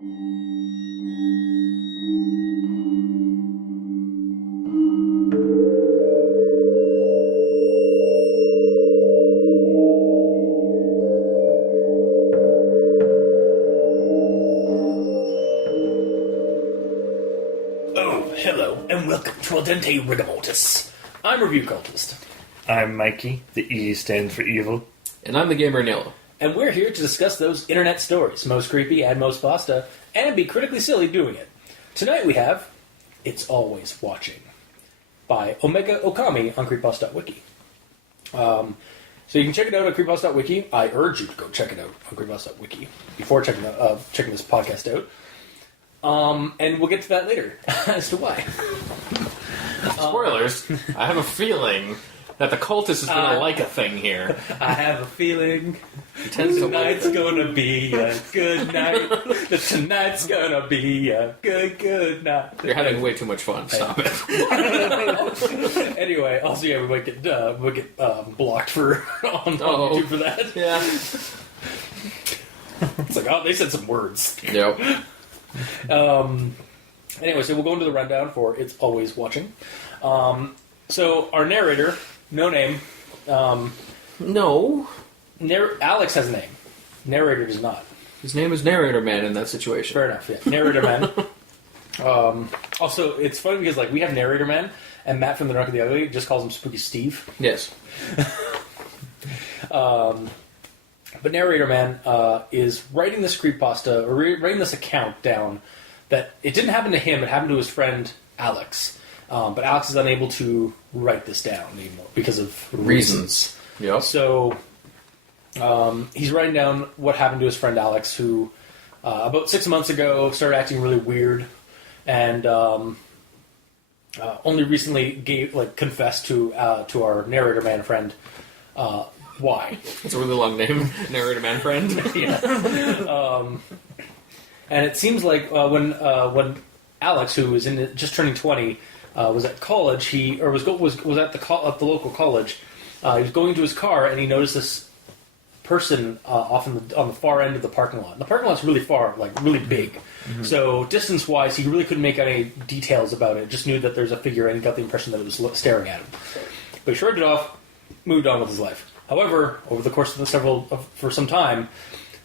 Hello, and welcome to Dente Rigamortis. I'm Review Cultist. I'm Mikey, the E stands for evil. And I'm the Gamer in Yellow. And we're here to discuss those internet stories, most creepy and most pasta, and be critically silly doing it. Tonight we have It's Always Watching by OmegaOkami on Creepypasta.wikia. So you can check it out on Creepypasta.wiki. I urge you to go check it out on Creepypasta.wiki before checking this podcast out. And we'll get to that later as to why. Spoilers. I have a feeling that the cultist is going to like a thing here. I have a feeling tonight's gonna be a good night. Tonight's gonna be a good night. You're having way too much fun. Stop it. Anyway, also we might get blocked on YouTube for that. Yeah. It's like, they said some words. Yep. Anyway, so we'll go into the rundown for It's Always Watching. So our narrator, no name. No. Alex has a name. Narrator does not. His name is Narrator Man in that situation. Fair enough, yeah. Narrator Man. Also, it's funny because we have Narrator Man, and Matt from The Drunk and the Ugly just calls him Spooky Steve. Yes. But Narrator Man is writing this creepypasta, or writing this account down, that it didn't happen to him, it happened to his friend Alex. But Alex is unable to write this down anymore because of reasons. Yep. So he's writing down what happened to his friend Alex, who about 6 months ago started acting really weird, and only recently confessed to our Narrator Man friend why. It's a really long name, Narrator Man friend. Yeah. And it seems like when Alex, who was just turning 20, was at college, was at the local college. He was going to his car and he noticed this person off on the far end of the parking lot. And the parking lot's really far, really big. Mm-hmm. So distance-wise, he really couldn't make out any details about it. Just knew that there's a figure and got the impression that it was staring at him. But he shrugged it off, moved on with his life. However, over the course of for some time,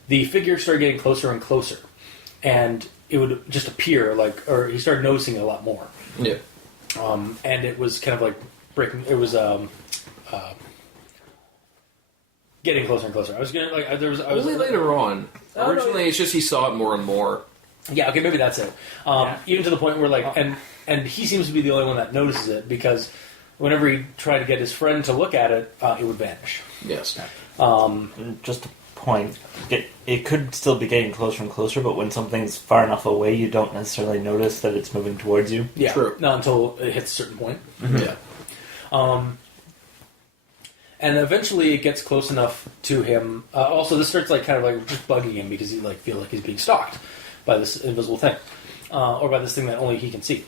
the figure started getting closer and closer, and it would just appear or he started noticing it a lot more. Yeah. And it was kind of breaking. It was getting closer and closer. I was gonna only later on. Originally, it's just he saw it more and more. Yeah. Okay. Maybe that's it. Even to the point where and he seems to be the only one that notices it, because whenever he tried to get his friend to look at it, it would vanish. Yes. Just a point. It could still be getting closer and closer, but when something's far enough away, you don't necessarily notice that it's moving towards you. Yeah. True. Not until it hits a certain point. Mm-hmm. Yeah. And eventually it gets close enough to him. Also, this starts just bugging him because he feel like he's being stalked by this invisible thing, or by this thing that only he can see.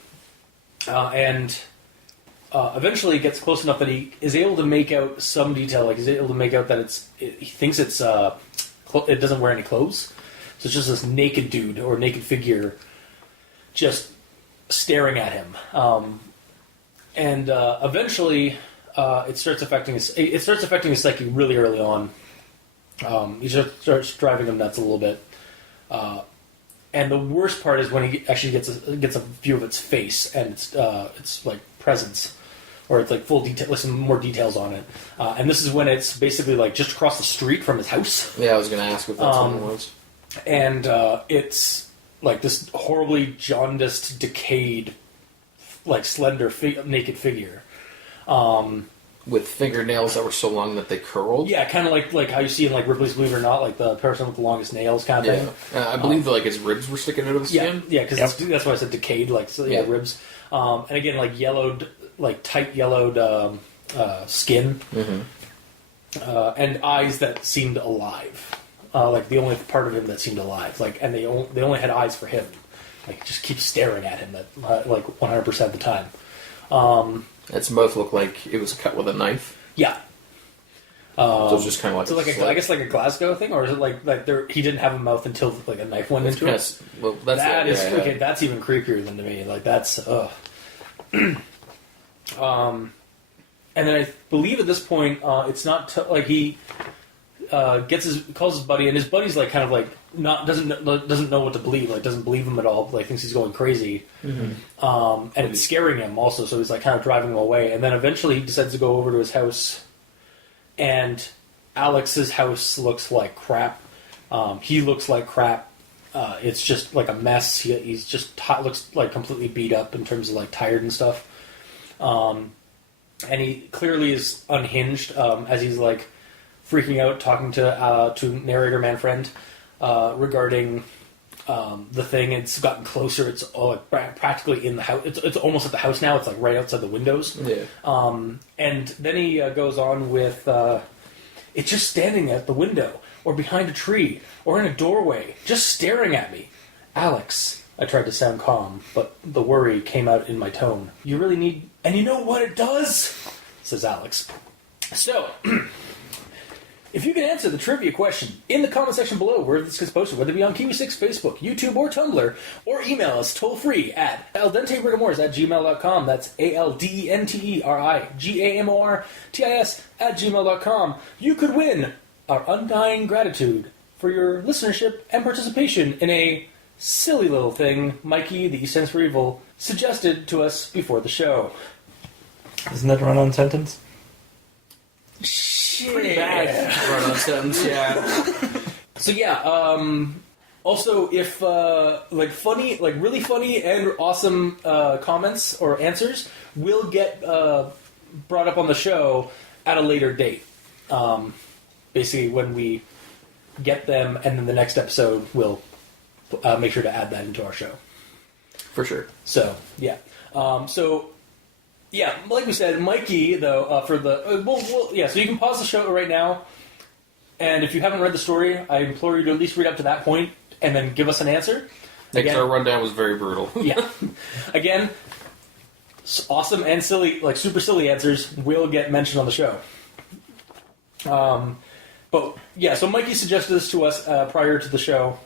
Eventually it gets close enough that he is able to make out some detail. He's able to make out that he thinks it doesn't wear any clothes. So it's just this naked dude or naked figure just staring at him. Eventually it starts affecting his psyche really early on. He just starts driving him nuts a little bit. And the worst part is when he actually gets a view of its face and its presence, or it's full detail, some more details on it. And this is when it's basically just across the street from his house. Yeah, I was going to ask if that's what it was. And it's this horribly jaundiced, decayed, slender, naked figure. With fingernails that were so long that they curled? Yeah, kind of like how you see in Ripley's Believe It or Not, the person with the longest nails kind of thing. I believe his ribs were sticking out of his skin. Yeah, because that's why I said decayed, ribs. And again, yellowed, tight yellowed skin. Mm-hmm. And eyes that seemed alive. The only part of him that seemed alive. And they only had eyes for him. Just keep staring at him 100% of the time. Its mouth looked like it was cut with a knife. Yeah. So it's just kind of like So I guess like a Glasgow thing, or is it like he didn't have a mouth until like a knife went into it? Well, that's okay. That's even creepier than to me. Like that's and then I believe at this point it's not like he calls his buddy, and his buddy's like kind of like doesn't know what to believe, like doesn't believe him at all, like thinks he's going crazy, and it's scaring him also. So he's like kind of driving him away, and then eventually he decides to go over to his house. And Alex's house looks like crap. He looks like crap. It's just like a mess. He's just looks like completely beat up in terms of like tired and stuff. And he clearly is unhinged as he's like freaking out, talking to narrator man friend regarding the thing. It's gotten closer. It's practically in the house. It's almost at the house now. It's like right outside the windows. Yeah. And then he goes on with it's just standing at the window or behind a tree or in a doorway, just staring at me. Alex, I tried to sound calm, but the worry came out in my tone. You really need... And you know what it does? Says Alex. So... If you can answer the trivia question in the comment section below where this gets posted, whether it be on Kiwi6, Facebook, YouTube, or Tumblr, or email us toll-free at aldenterigamortis@gmail.com. That's ALDENTERIGAMORTIS@gmail.com. You could win our undying gratitude for your listenership and participation in a silly little thing Mikey, the E stands for evil, suggested to us before the show. Isn't that a run-on sentence? Pretty bad run-on sentence, yeah. So yeah, also if really funny and awesome comments or answers will get brought up on the show at a later date. Basically when we get them, and then the next episode we'll make sure to add that into our show. For sure. So yeah. Yeah, like we said, Mikey, though, for the... so you can pause the show right now, and if you haven't read the story, I implore you to at least read up to that point, and then give us an answer. Because our rundown was very brutal. Yeah. Again, awesome and silly, like super silly answers will get mentioned on the show. But, yeah, so Mikey suggested this to us prior to the show,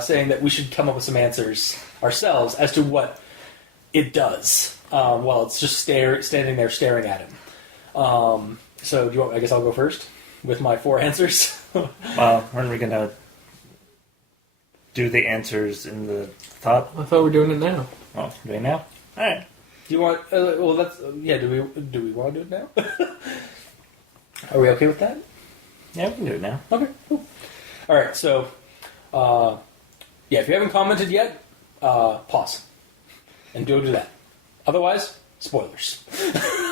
saying that we should come up with some answers ourselves as to what it does. While it's just standing there staring at him. So do you want? I guess I'll go first with my 4 answers. Well, aren't we going to do the answers in the thought? I thought we were doing it now. Oh, doing it now? All right. Do you want? Well, that's yeah. Do we want to do it now? Are we okay with that? Yeah, we can do it now. Okay. Cool. All right. So, if you haven't commented yet, pause and do that. Otherwise, spoilers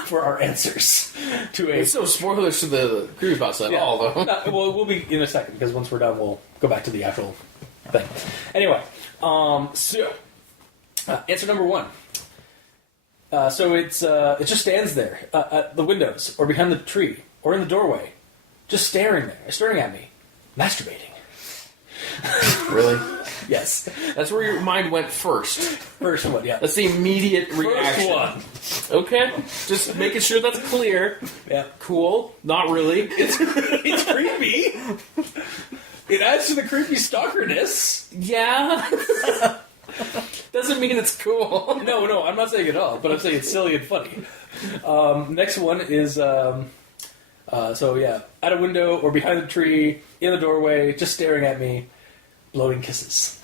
for our answers to a... It's no spoilers to the Creepypasta at all, though. Well, we'll be in a second, because once we're done, we'll go back to the actual thing. Anyway, answer number 1. So it just stands there at the windows, or behind the tree, or in the doorway, just staring at me, masturbating. Really? Yes. That's where your mind went first. First one, yeah. That's the immediate reaction. First one. Okay. Just making sure that's clear. Yeah. Cool. Not really. It's creepy. It adds to the creepy stalkerness. Yeah. Doesn't mean it's cool. No, I'm not saying it all, but I'm saying it's silly and funny. Next one is, at a window or behind the tree, in the doorway, just staring at me, blowing kisses.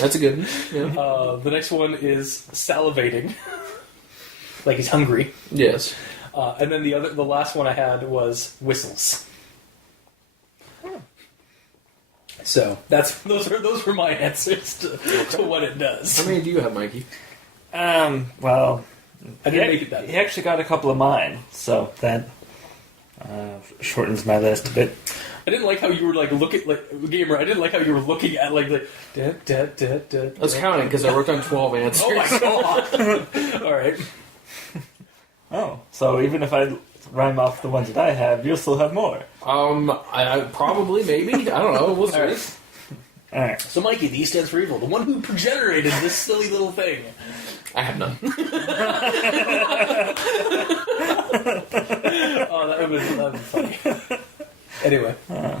That's a good one. Yeah. The next one is salivating, like he's hungry. Yes. And then the last one I had was whistles. So those were my answers to what it does. How many do you have, Mikey? Well, I didn't make it that. He actually got a couple of mine, so that shortens my list a bit. I didn't like how you were looking gamer. I didn't like how you were looking at I was counting because I wrote down 12 answers. Oh my god! All right. Oh, so even if I rhyme off the ones that I have, you'll still have more. I probably, maybe. I don't know. We'll see. All right. So Mikey, the E stands for evil, the one who progenerated this silly little thing. I have none. that'd be funny. Anyway.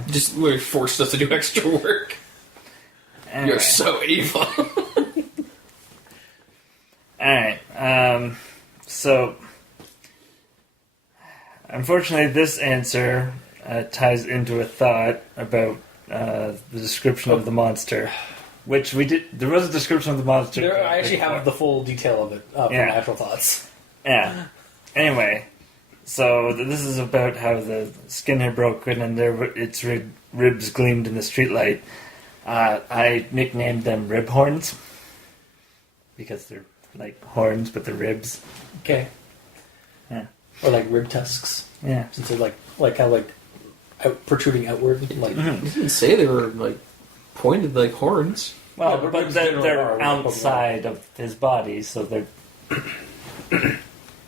Just really forced us to do extra work. Anyway. You're so evil. Alright, so unfortunately this answer ties into a thought about the description of the monster, which we did. There was a description of the monster. I actually have the full detail of it from Actual Thoughts. Yeah. Anyway, so this is about how the skin had broken and its ribs gleamed in the streetlight. I nicknamed them rib horns because they're like horns, but they're ribs. Okay. Yeah. Or like rib tusks. Yeah. Since they're like kind of like protruding outward. Like, You didn't say they were like pointed like horns. Well, Yeah, but ribs generally they're are outside of his body, so they're.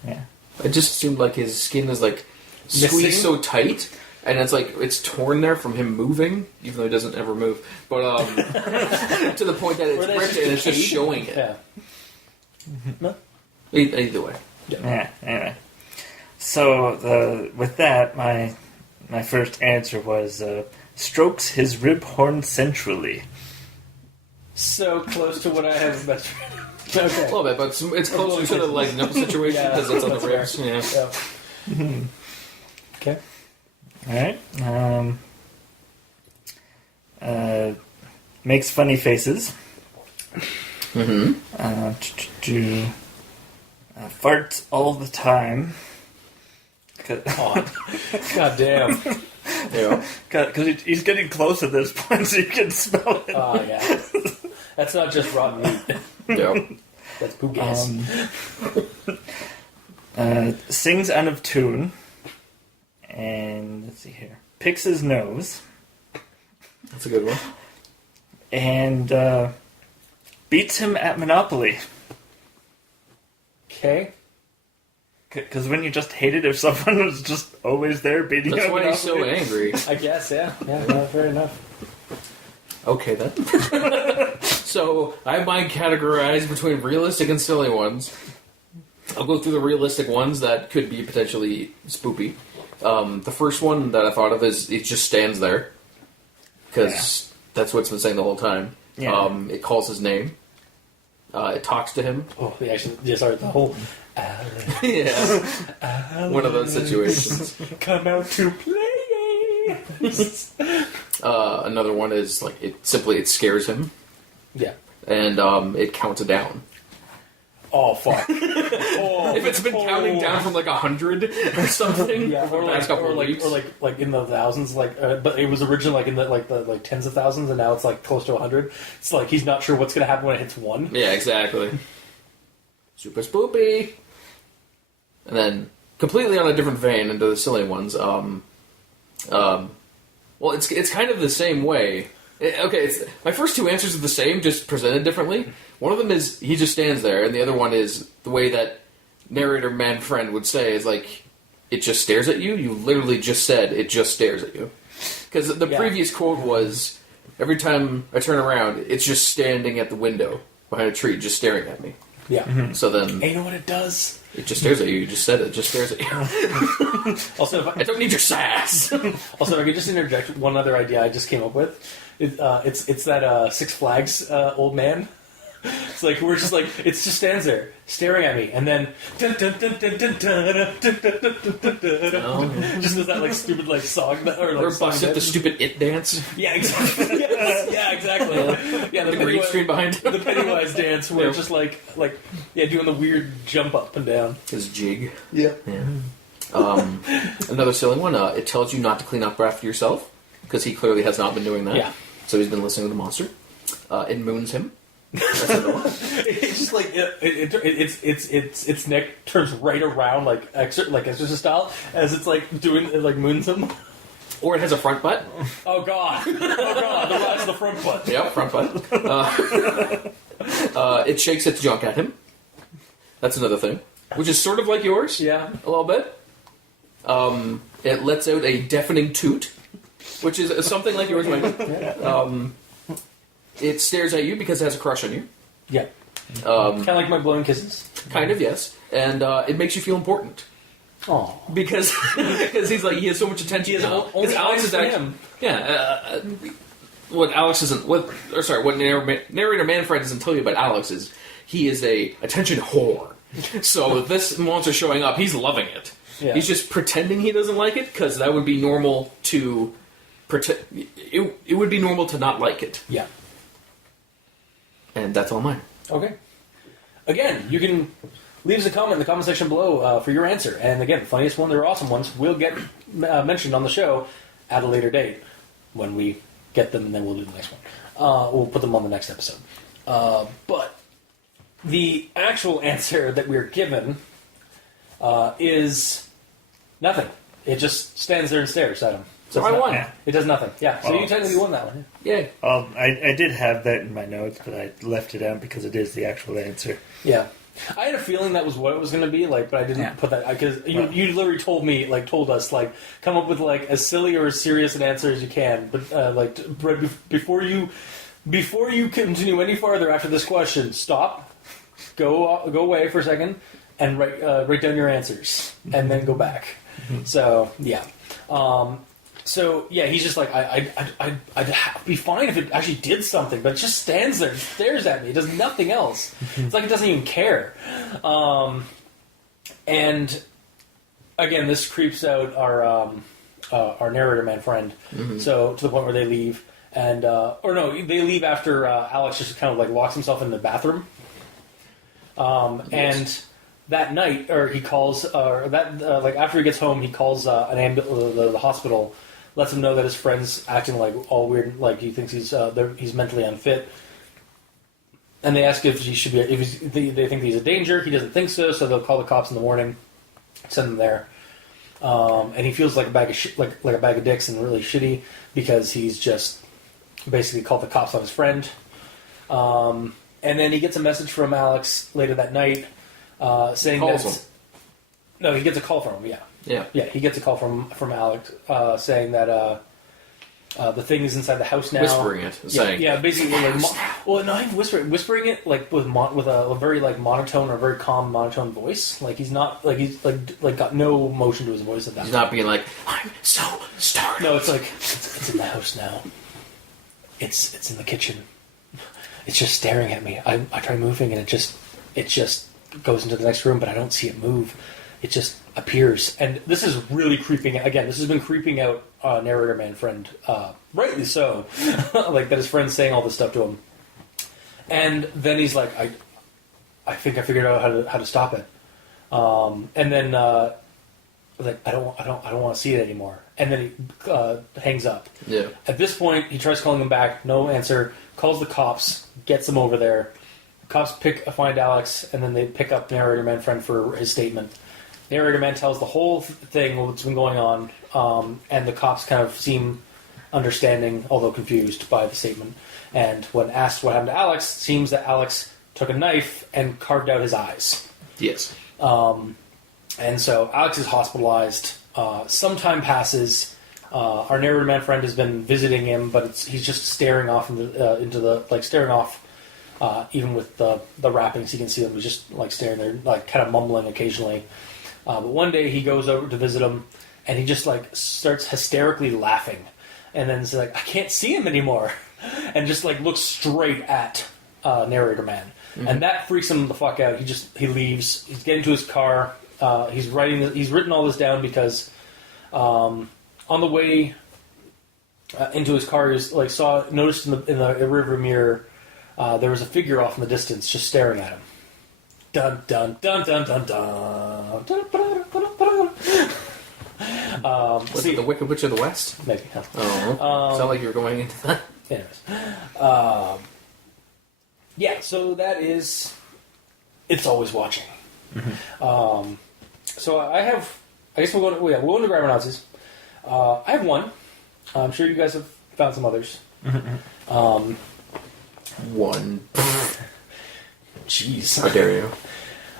Yeah. I just assumed like his skin is like Missing? squeezed so tight, and it's like it's torn there from him moving, even though he doesn't ever move. But to the point that it's Or ripped and it's just decayed. showing it. Yeah. No? Either way. Yeah. Anyway, so with that, my first answer was strokes his rib horn centrally. So close to what I have best. Okay. A little bit, but it's closer to the like nipple situation Yeah, because it's on the that's ribs. fair. Yeah. Yeah. Okay. All right. Makes funny faces. Mm-hmm. Farts all the time. God damn. Yeah. Because he's getting close at this point, so you can smell it. Oh, yeah. That's not just rotten meat. Yeah. That's poo gas. Sings out of tune. And let's see here. Picks his nose. That's a good one. And beats him at Monopoly. Okay. Because when you just hate it if someone was just always there beating you That's at why he's so Monopoly. angry. I guess, yeah. Yeah, no, fair enough. Okay, then. So, I have mine categorized between realistic and silly ones. I'll go through the realistic ones that could be potentially spoopy. The first one that I thought of is it just stands there. Because that's what it's been saying the whole time. Yeah. It calls his name. It talks to him. Oh, yeah, sorry, the whole... Yeah. One of those situations. Come out to play! Another one is like it scares him. Yeah. And it counts it down. Oh, fuck. Oh, If it's been counting down from like 100 or something, Yeah, for or the like, past couple or of like, weeks. or like in the thousands, but it was originally like in the tens of thousands, and now it's like close to 100. It's like he's not sure what's gonna happen when it hits 1. Yeah, exactly. Super spoopy. And then, completely on a different vein into the silly ones. Well, it's kind of the same way. My first two answers are the same, just presented differently. One of them is he just stands there, and the other one is the way that narrator man friend would say is like it just stares at you. You literally just said it just stares at you. Because the previous quote was every time I turn around, it's just standing at the window behind a tree, just staring at me. Yeah. So then And you know what it does? it just stares at you. You just said it. Just stares at you. Also, I don't need your sass. if I could just interject one other idea I just came up with. It's that Six Flags old man. It's like we're just like it just stands there staring at me, and then just does that like stupid like song that, or like Or song busts up the that- stupid it dance. Yeah, exactly. Yes. Yeah, exactly. Yeah, The green screen behind him. the Pennywise dance, where it's just like doing the weird jump up and down. His jig. Yeah. Another silly one. It tells you not to clean up after yourself because he clearly has not been doing that. Yeah. So he's been listening to the monster. It moons him. That's another one. It's just like its neck turns right around like Exorcist style as it's like doing it like moons him. Or it has a front butt. Oh god! The rise of the front butt. Yep, front butt. It shakes its junk at him. That's another thing, which is sort of like yours. Yeah. A little bit. It lets out a deafening toot, which is something like yours, Mike. It stares at you because it has a crush on you. Yeah. Kind of like my blowing kisses. Kind of, yes. And it makes you feel important. Oh, because he's like he has so much attention. He has now. only 'Cause Alex eyes is for actually him. what Alex isn't. What narrator Manfred doesn't tell you about Alex is he is a attention whore. So this monster showing up, he's loving it. Yeah. He's just pretending he doesn't like it because that would be normal to pretend. It would be normal to not like it, yeah. and that's all mine. Okay. Again, you can leave us a comment in the comment section below for your answer. And again, the funniest one, they're awesome ones, will get mentioned on the show at a later date when we get them, and then we'll do the next one. We'll put them on the next episode. But the actual answer that we're given is nothing. It just stands there and stares at him. So it's I not- won. Yeah. It does nothing. Yeah, so Well, you technically won that one. Yay! Well, I did have that in my notes, but I left it out because it is the actual answer. Yeah. I had a feeling that was what it was going to be, like, but I didn't Yeah. put that because you literally told us come up with like as silly or as serious an answer as you can, but before you continue any farther after this question, stop, go away for a second, and write down your answers, and then go back. So yeah. So yeah, he's just like I'd be fine if it actually did something, but it just stands there and stares at me. It does nothing else. It's like it doesn't even care. And again, this creeps out our narrator man friend. So to the point where they leave, and they leave after Alex just kind of like locks himself in the bathroom. And that night, or he calls, after he gets home, he calls the hospital. Lets him know that his friend's acting like all weird, like he thinks he's mentally unfit, and they ask if he should be. They think he's a danger. He doesn't think so, so they'll call the cops in the morning, send him there, and he feels like a bag of like a bag of dicks and really shitty because he's just basically called the cops on his friend, and then he gets a message from Alex later that night saying that. No, he gets a call from him. Yeah, he gets a call from Alex saying that the thing is inside the house now. Whispering it, saying, yeah, basically, not even whispering it like with a very like monotone or very calm monotone voice. Like he's not he's got no motion to his voice at that. He's point. not being like, I'm so startled. No, it's like it's in the house now. It's in the kitchen. It's just staring at me. I try moving and it just goes into the next room, but I don't see it move. It just appears, and this is really creeping. Again, this has been creeping out narrator man friend, rightly so. Like that his friend's saying all this stuff to him, and then he's like, I think I figured out how to stop it. And then like I don't want to see it anymore. And then he hangs up. Yeah. At this point, he tries calling him back, no answer. Calls the cops, gets them over there. The cops find Alex, and then they pick up narrator man friend for his statement. Narrator man tells the whole thing, what's been going on, and the cops kind of seem understanding, although confused by the statement. And when asked what happened to Alex, it seems that Alex took a knife and carved out his eyes. Yes. And so Alex is hospitalized. Some time passes. Our narrator man friend has been visiting him, but he's just staring off staring off. Even with the wrappings, you can see him. He's just like staring there, like kind of mumbling occasionally. But one day he goes over to visit him, and he just like starts hysterically laughing, and then he's like, "I can't see him anymore," and just like looks straight at narrator man, and that freaks him the fuck out. He leaves. He's getting to his car. He's written all this down because on the way into his car, he's like noticed in the rearview mirror there was a figure off in the distance just staring at him. Dun dun dun dun dun dun. Was it the Wicked Witch of the West? Maybe. Huh? Oh, sound like you were going into that. Anyways, yeah. So that is. It's always watching. Mm-hmm. So I have. I guess we'll go into grammar Nazis. I have one. I'm sure you guys have found some others. Mm-hmm. One. Jeez. How dare you?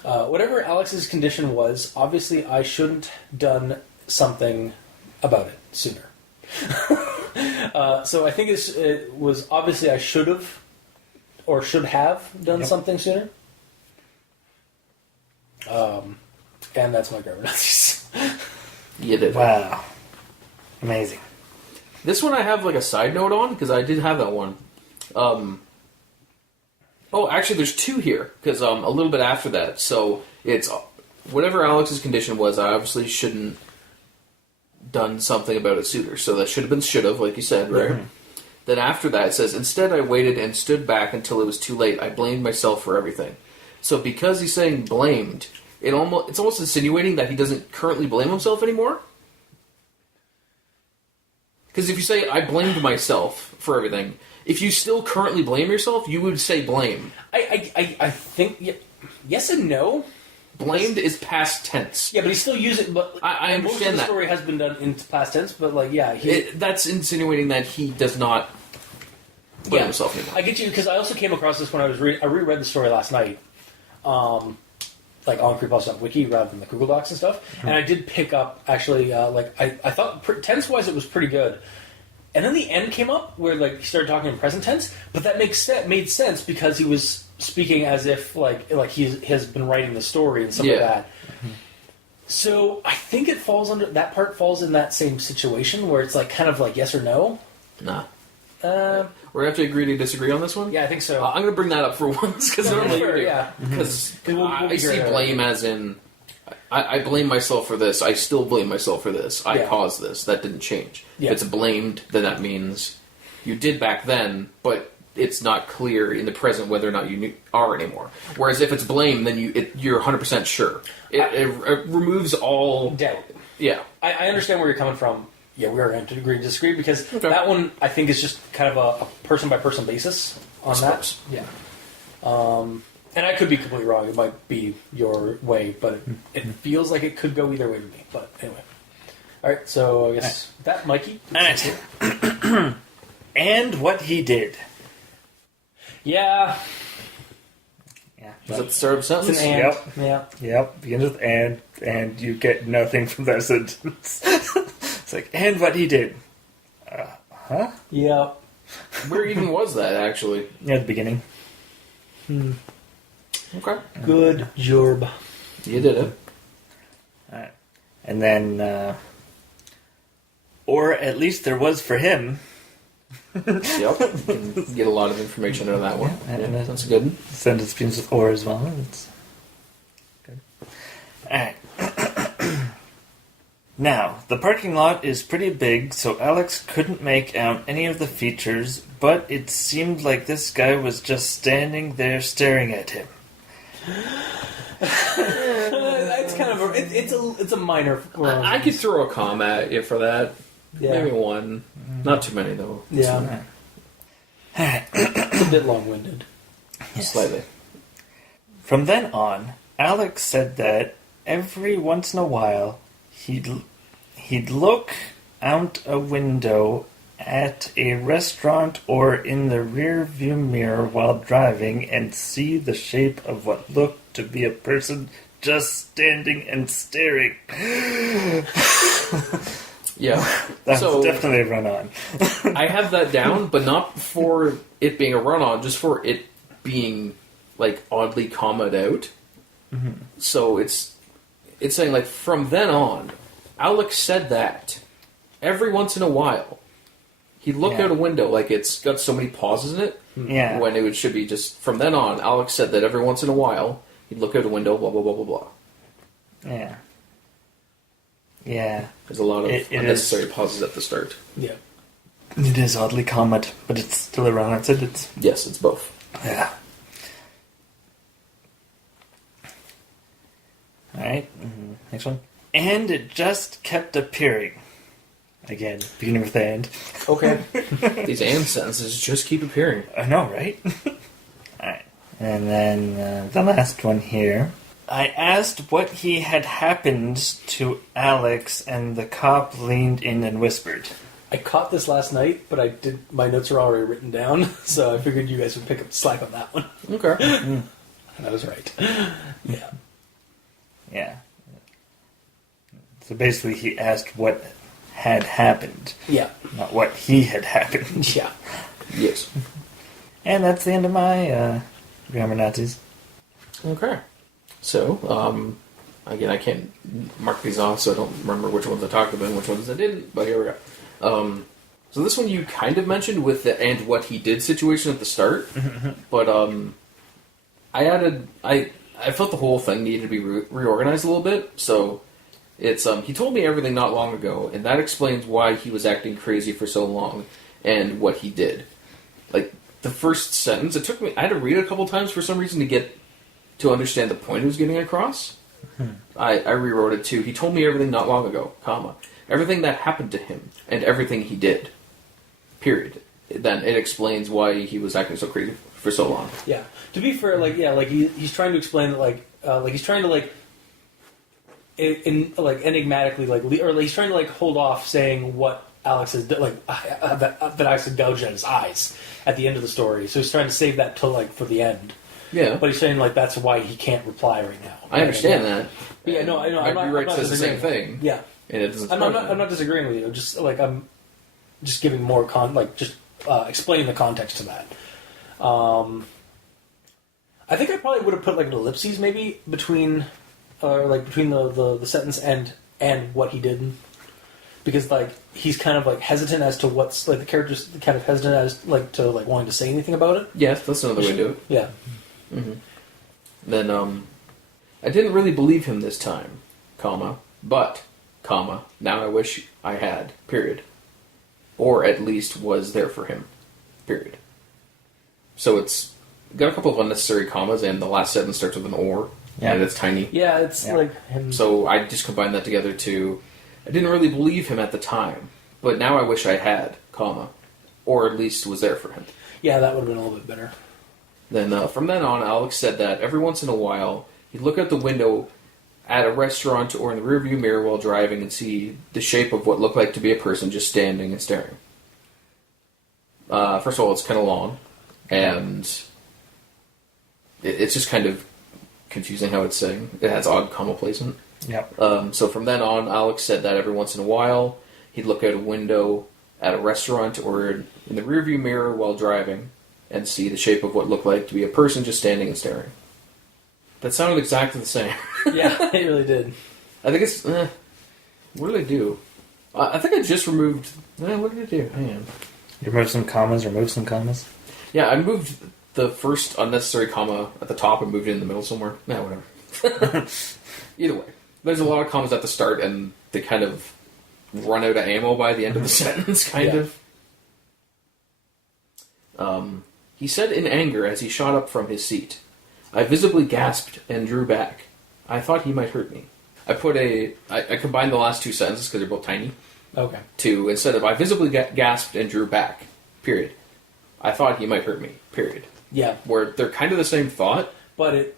Whatever Alex's condition was, obviously I shouldn't done something about it sooner. So I think it was obviously I should have or should have done something sooner. And that's my grammar Nazis. You did. Wow. Amazing. This one I have like a side note on because I did have that one. Oh, actually, there's two here because a little bit after that. So it's whatever Alex's condition was. I obviously shouldn't done something about it sooner. So that should have, like you said, right? Mm-hmm. Then after that, it says, instead I waited and stood back until it was too late. I blamed myself for everything. So because he's saying blamed, it's almost insinuating that he doesn't currently blame himself anymore. Because if you say, I blamed myself for everything, if you still currently blame yourself, you would say blame. I think, yes and no. Blamed is past tense. Yeah, but he still uses it. But I understand most of the that. story has been done in past tense, but that's insinuating that he does not blame himself anymore. I get you because I also came across this when I was I reread the story last night, like on Creepypasta.wiki rather than the Google Docs and stuff. Mm-hmm. And I did pick up actually, I thought tense wise it was pretty good. And then the end came up where he started talking in present tense, but that made sense because he was speaking as if like he has been writing the story and stuff like that. Mm-hmm. So I think it falls under that part falls in that same situation where it's kind of like yes or no. Nah. We're gonna have to agree to disagree on this one. Yeah, I think so. I'm gonna bring that up for once because normally you do. Yeah, because we'll I see blame as in I blame myself for this. I still blame myself for this. I caused this. That didn't change. Yeah. If it's blamed, then that means you did back then, but it's not clear in the present whether or not you are anymore. Whereas if it's blame, then you're 100% sure. It removes all doubt. Yeah, I understand where you're coming from. Yeah, we are going to agree and disagree because that one I think is just kind of a person by person basis on that. Yeah. And I could be completely wrong. It might be your way, but it feels like it could go either way to me. But anyway. All right, so I guess that, Mikey. All right. And what he did. Yeah. Yeah. Is that the start of a sentence? It's an and. Yep. Yeah. Yep. Begins with and you get nothing from that sentence. It's like, and what he did. Huh? Yeah. Where even was that, actually? Near the beginning. Okay. Good job. You did it. Alright. And then, or at least there was for him. Yep. You can get a lot of information out of that one. Yeah, that's good. Sentence begins with or as well. It's good. Alright. Now, the parking lot is pretty big, so Alex couldn't make out any of the features, but it seemed like this guy was just standing there staring at him. It's kind of it's a minor. I could throw a comma at you for that. Yeah. Maybe one. Not too many, though. Yeah. It's a bit long-winded. Yes. Slightly. From then on, Alex said that every once in a while he'd look out a window at a restaurant or in the rear view mirror while driving and see the shape of what looked to be a person just standing and staring. Yeah. That's so, definitely a run-on. I have that down, but not for it being a run-on, just for it being, oddly commaed out. Mm-hmm. So it's saying, from then on, Alex said that every once in a while, he'd look out a window it's got so many pauses in it. Yeah. When it should be just, from then on, Alex said that every once in a while, he'd look out a window, blah, blah, blah, blah, blah. Yeah. Yeah. There's a lot of unnecessary pauses at the start. Yeah. It is oddly common, but it's still a run-on sentence. Yes, it's both. Yeah. Alright, next one. And it just kept appearing. Again, beginning with and. Okay. These and sentences just keep appearing. I know, right? Alright. And then the last one here. I asked what he had happened to Alex, and the cop leaned in and whispered. I caught this last night, but my notes are already written down, so I figured you guys would pick up the slack on that one. Okay. And I was right. Yeah. Yeah. So basically he asked what had happened. Yeah. Not what he had happened. Yeah. Yes. And that's the end of my grammar Nazis. Okay. So, Again, I can't mark these off, so I don't remember which ones I talked about and which ones I didn't, but here we go. So this one you kind of mentioned with the "and what he did" situation at the start, but I felt the whole thing needed to be reorganized a little bit, so it's, he told me everything not long ago, and that explains why he was acting crazy for so long, and what he did. Like, the first sentence, I had to read it a couple times for some reason to understand the point he was getting across. I rewrote it too. He told me everything not long ago, comma, everything that happened to him, and everything he did. Period. Then it explains why he was acting so crazy for so long. Yeah. To be fair, he's trying to explain that, he's trying to enigmatically he's trying to hold off saying what Alex has that Alex had gouged at his eyes at the end of the story. So he's trying to save that till for the end. Yeah. But he's saying that's why he can't reply right now. I understand that. Yeah, no, I know. My rewrite says the same thing. Yeah. And it doesn't. I'm not disagreeing with you. I'm just giving more explaining the context to that. I think I probably would have put an ellipses maybe between the sentence and what he did, because he's kind of hesitant as to what's the character's kind of hesitant as to wanting to say anything about it. Yes, that's another way to do it. Yeah. Mm-hmm. Then I didn't really believe him this time, comma, but, comma, now I wish I had, period. Or at least was there for him, period. So it's got a couple of unnecessary commas, and the last sentence starts with an or, and it's tiny. Yeah, it's him. So I just combined that together to, I didn't really believe him at the time, but now I wish I had, comma, or at least was there for him. Yeah, that would have been a little bit better. Then from then on, Alex said that every once in a while, he'd look out the window at a restaurant or in the rearview mirror while driving and see the shape of what looked like to be a person just standing and staring. First of all, it's kind of long, and it's just kind of confusing how it's saying. It has odd comma placement. Yep. So from then on, Alex said that every once in a while, he'd look out a window at a restaurant or in the rearview mirror while driving and see the shape of what looked like to be a person just standing and staring. That sounded exactly the same. Yeah, it really did. I think it's... what did I do? I think I just removed... what did I do? Hang on. You remove some commas, Yeah, I moved the first unnecessary comma at the top and moved it in the middle somewhere. Nah, whatever. Either way. There's a lot of commas at the start, and they kind of run out of ammo by the end of the sentence, kind of. He said in anger as he shot up from his seat. I visibly gasped and drew back. I thought he might hurt me. I combined the last two sentences because they're both tiny. Okay. To, instead of, I visibly gasped and drew back, period. I thought he might hurt me, period. Yeah. Where they're kind of the same thought. But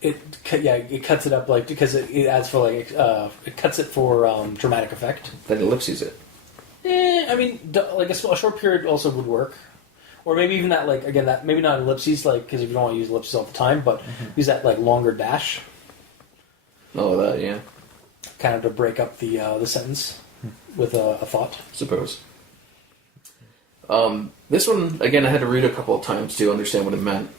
it cuts it up because it adds for it cuts it for dramatic effect. Then ellipses it. I mean, a short period also would work. Or maybe even that, that maybe not ellipses, because if you don't want to use ellipses all the time, but use that, longer dash. Oh, that, yeah. Kind of to break up the sentence with a thought. Suppose. This one, again, I had to read a couple of times to understand what it meant.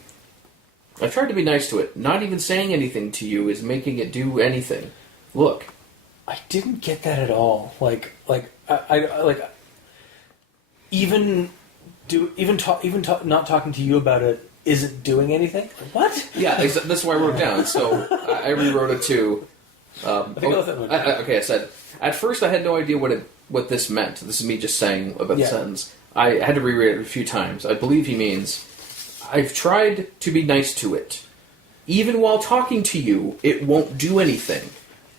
I tried to be nice to it. Not even saying anything to you is making it do anything. Look. I didn't get that at all. Not talking to you about it isn't doing anything. What? Yeah, that's why I wrote it down. So I rewrote it too. I said at first I had no idea what this meant. This is me just saying about the sentence. I had to reread it a few times. I believe he means I've tried to be nice to it. Even while talking to you, it won't do anything.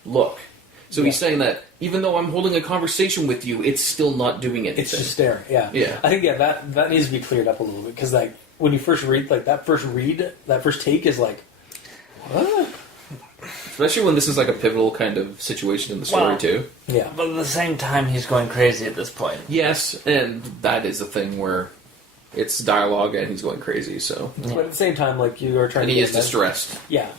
Look. So he's saying that even though I'm holding a conversation with you, it's still not doing anything. It's just staring, yeah. I think, that needs to be cleared up a little bit, because, when you first read, that first take is what? Especially when this is, a pivotal kind of situation in the story, too. Yeah. But at the same time, he's going crazy at this point. Yes, and that is the thing where it's dialogue and he's going crazy, so... Yeah. But at the same time, you are trying and to... he is distressed. Yeah.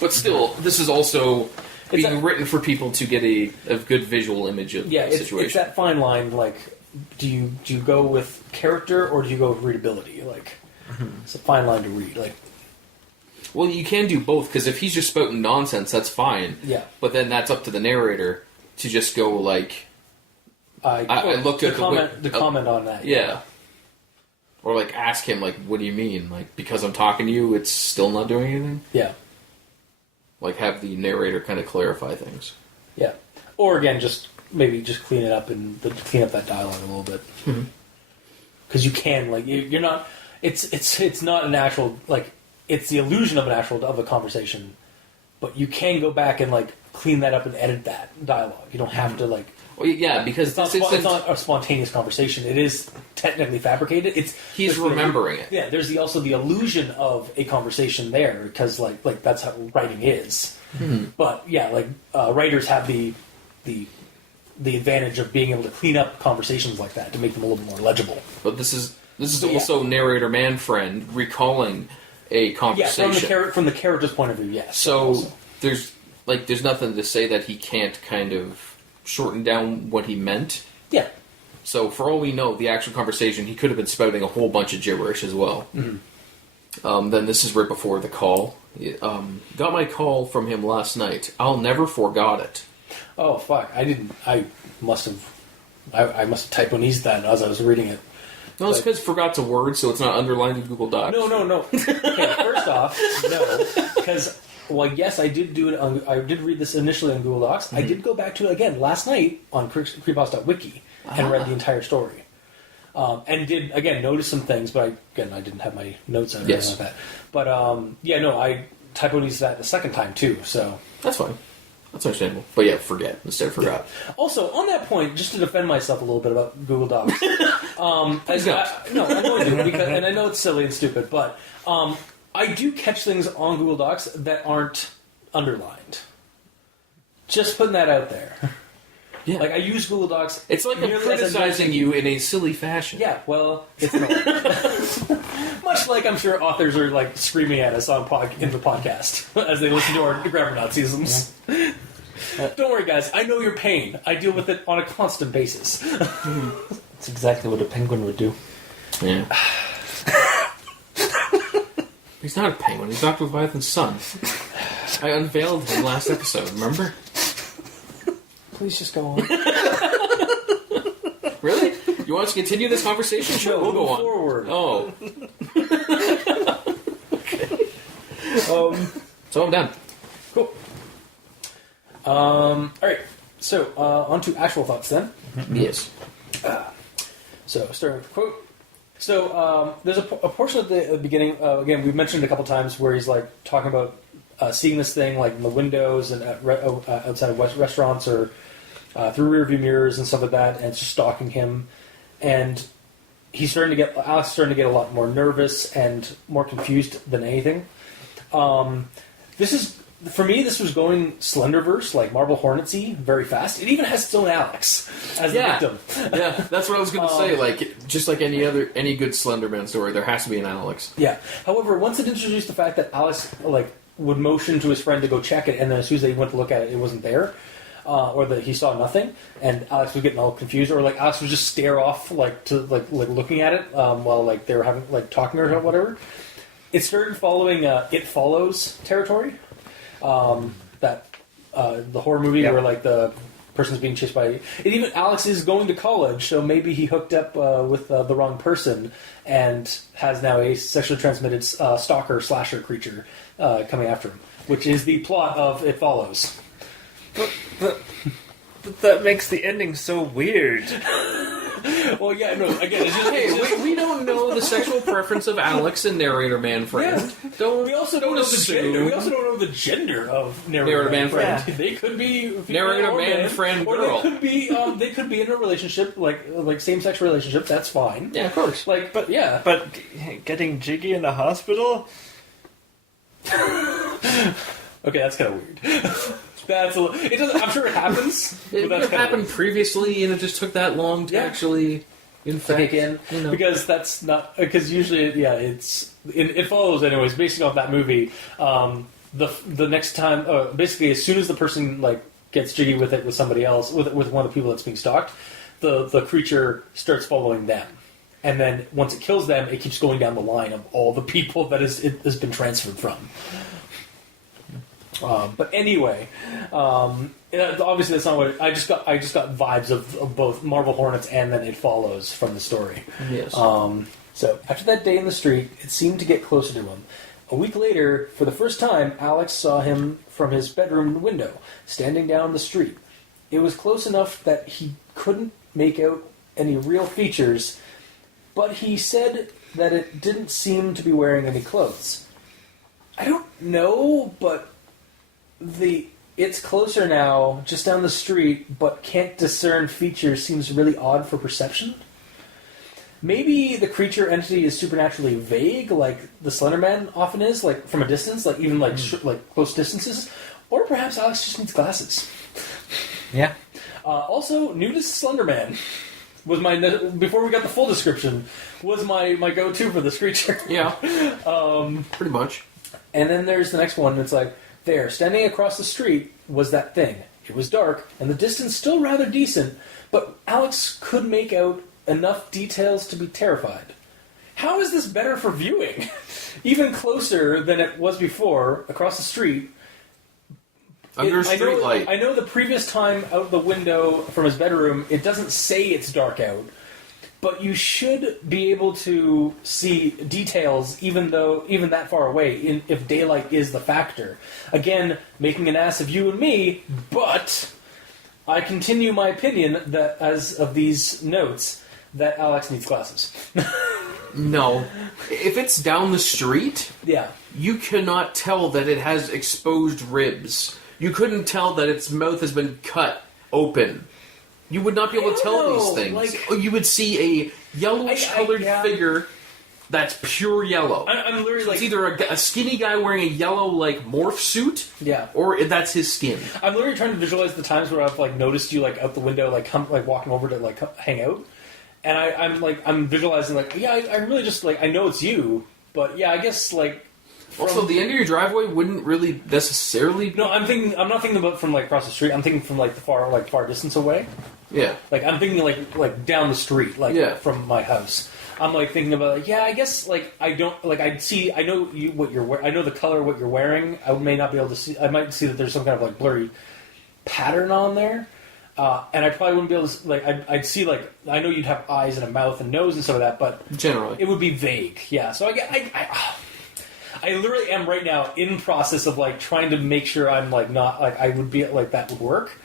But still, this is also... being written for people to get a good visual image of the situation. It's that fine line, do you go with character or do you go with readability? It's a fine line to read. Well, you can do both, because if he's just spouting nonsense, that's fine. Yeah. But then that's up to the narrator to just go, like... I looked at the comment on that. Yeah. Or, like, ask him, like, what do you mean? Like, because I'm talking to you, it's still not doing anything? Yeah. Like, have the narrator kind of clarify things. Yeah. Or, again, maybe just clean it up and clean up that dialogue a little bit. Because you can, like, you're not... It's not an actual, like... It's the illusion of of a conversation, but you can go back and, like, clean that up and edit that dialogue. You don't have to, like... Well, yeah, because it's not a spontaneous conversation. It is technically fabricated. He's remembering it. Yeah, there's also the illusion of a conversation there, because, like that's how writing is. Mm-hmm. But, yeah, like, writers have the advantage of being able to clean up conversations like that to make them a little bit more legible. But this is also narrator man-friend recalling a conversation. Yeah, from the character's point of view, yes. So there's nothing to say that he can't kind of shorten down what he meant. Yeah. So for all we know, the actual conversation, he could have been spouting a whole bunch of gibberish as well. Mm-hmm. Then this is right before the call. Got my call from him last night. I'll never forgot it. Oh, fuck. I must have typoed that as I was reading it. No, it's because forgot to word, so it's not underlined in Google Docs. No. Okay, first off, no. Because, well, yes, I did do it. I did read this initially on Google Docs. Mm-hmm. I did go back to it again last night on Creepypasta.wikia and read the entire story. And did, again, notice some things, but I didn't have my notes on it or anything like that. But, I typoed that the second time, too, so... That's fine. That's understandable. But yeah, forget instead of forgot. Yeah. Also, on that point, just to defend myself a little bit about Google Docs. I'm going to, because, and I know it's silly and stupid, but I do catch things on Google Docs that aren't underlined. Just putting that out there. Yeah. Like, I use Google Docs... It's like I'm criticizing you in a silly fashion. Yeah, well, it's not. Much like I'm sure authors are, like, screaming at us in the podcast as they listen to our grammar Nazisms. Yeah. Don't worry, guys. I know your pain. I deal with it on a constant basis. That's exactly what a penguin would do. Yeah. He's not a penguin. He's Dr. Leviathan's son. I unveiled him last episode, remember? Please just go on. Really? You want us to continue this conversation? Sure, we'll go on. Forward. Oh. Okay. So I'm done. Cool. Alright. So, on to actual thoughts then. Yes. So, starting with the quote. So, there's a portion at the beginning, again, we've mentioned a couple times, where he's, like, talking about seeing this thing, like, in the windows and outside of restaurants or through rearview mirrors and stuff like that, and it's just stalking him. And Alex is starting to get a lot more nervous and more confused than anything. For me, this was going Slenderverse, like Marble Hornetsy, very fast. It even has its own Alex as the victim. Yeah, that's what I was going to say. Like, just like any good Slenderman story, there has to be an Alex. Yeah. However, once it introduced the fact that Alex, like, would motion to his friend to go check it, and then as soon as they went to look at it, it wasn't there, or that he saw nothing, and Alex was getting all confused, or like Alex would just stare off, like to like looking at it while like they were having like talking or whatever. It started following It Follows territory. That the horror movie where like the person's being chased by... And even Alex is going to college, so maybe he hooked up with the wrong person and has now a sexually transmitted stalker slasher creature coming after him, which is the plot of It Follows. But that makes the ending so weird. Well, yeah, no, again, we don't know the sexual preference of Alex and narrator man friend. Yeah. We also don't know the gender. We also don't know the gender of narrator man friend. Yeah. They could be narrator man friend or girl. They could be in a relationship, like same-sex relationship. That's fine. Yeah, of course. But getting jiggy in a hospital. Okay, that's kind of weird. It doesn't. I'm sure it happens. It would have happened previously, and it just took that long to actually infect. In. You know. Because that's not. Because usually, it follows anyways. Based off that movie, the next time, basically, as soon as the person like gets jiggy with it with somebody else, with one of the people that's being stalked, the creature starts following them. and then once it kills them, it keeps going down the line of all the people that it has been transferred from. But anyway, obviously that's not what I just got vibes of both Marble Hornets and then It Follows from the story. Yes. So after that day in the street, it seemed to get closer to him. A week later, for the first time, Alex saw him from his bedroom window, standing down the street. It was close enough that he couldn't make out any real features, but he said that it didn't seem to be wearing any clothes. I don't know, but it's closer now, just down the street, but can't discern features seems really odd for perception. Maybe the creature entity is supernaturally vague, like the Slender Man often is, like from a distance, like even like close distances. Or perhaps Alex just needs glasses. Yeah. Also, nudist Slender Man was before we got the full description, was my go-to for this creature. Yeah. Pretty much. And then there's the next one. It's like, there, standing across the street, was that thing. It was dark, and the distance still rather decent, but Alex could make out enough details to be terrified. How is this better for viewing? Even closer than it was before, across the street. Under a street light. I know the previous time out the window from his bedroom, it doesn't say it's dark out, but you should be able to see details even that far away, if daylight is the factor. Again, making an ass of you and me, but I continue my opinion that, as of these notes, that Alex needs glasses. No. If it's down the street, Yeah. you cannot tell that it has exposed ribs. You couldn't tell that its mouth has been cut open. You would not be able to tell these things. like- You would see a yellowish-colored yeah. figure that's pure yellow. I'm literally So like... it's either a skinny guy wearing a yellow, morph suit, Yeah. or that's his skin. I'm literally trying to visualize the times where I've noticed you out the window, walking over to hang out, and I'm visualizing I really just I know it's you, but yeah, I guess Also, the end of your driveway wouldn't really necessarily... No, I'm not thinking about from across the street. I'm thinking from the far distance away. Yeah. I'm thinking down the street, from my house. I'm thinking about I guess I don't I know what you're wearing. I know the color of what you're wearing. I may not be able to see. I might see that there's some kind of blurry pattern on there, and I probably wouldn't be able to I'd see I know you'd have eyes and a mouth and nose and some of that, but Generally, it would be vague. Yeah, so I literally am right now in process of trying to make sure I'm not I would be that would work.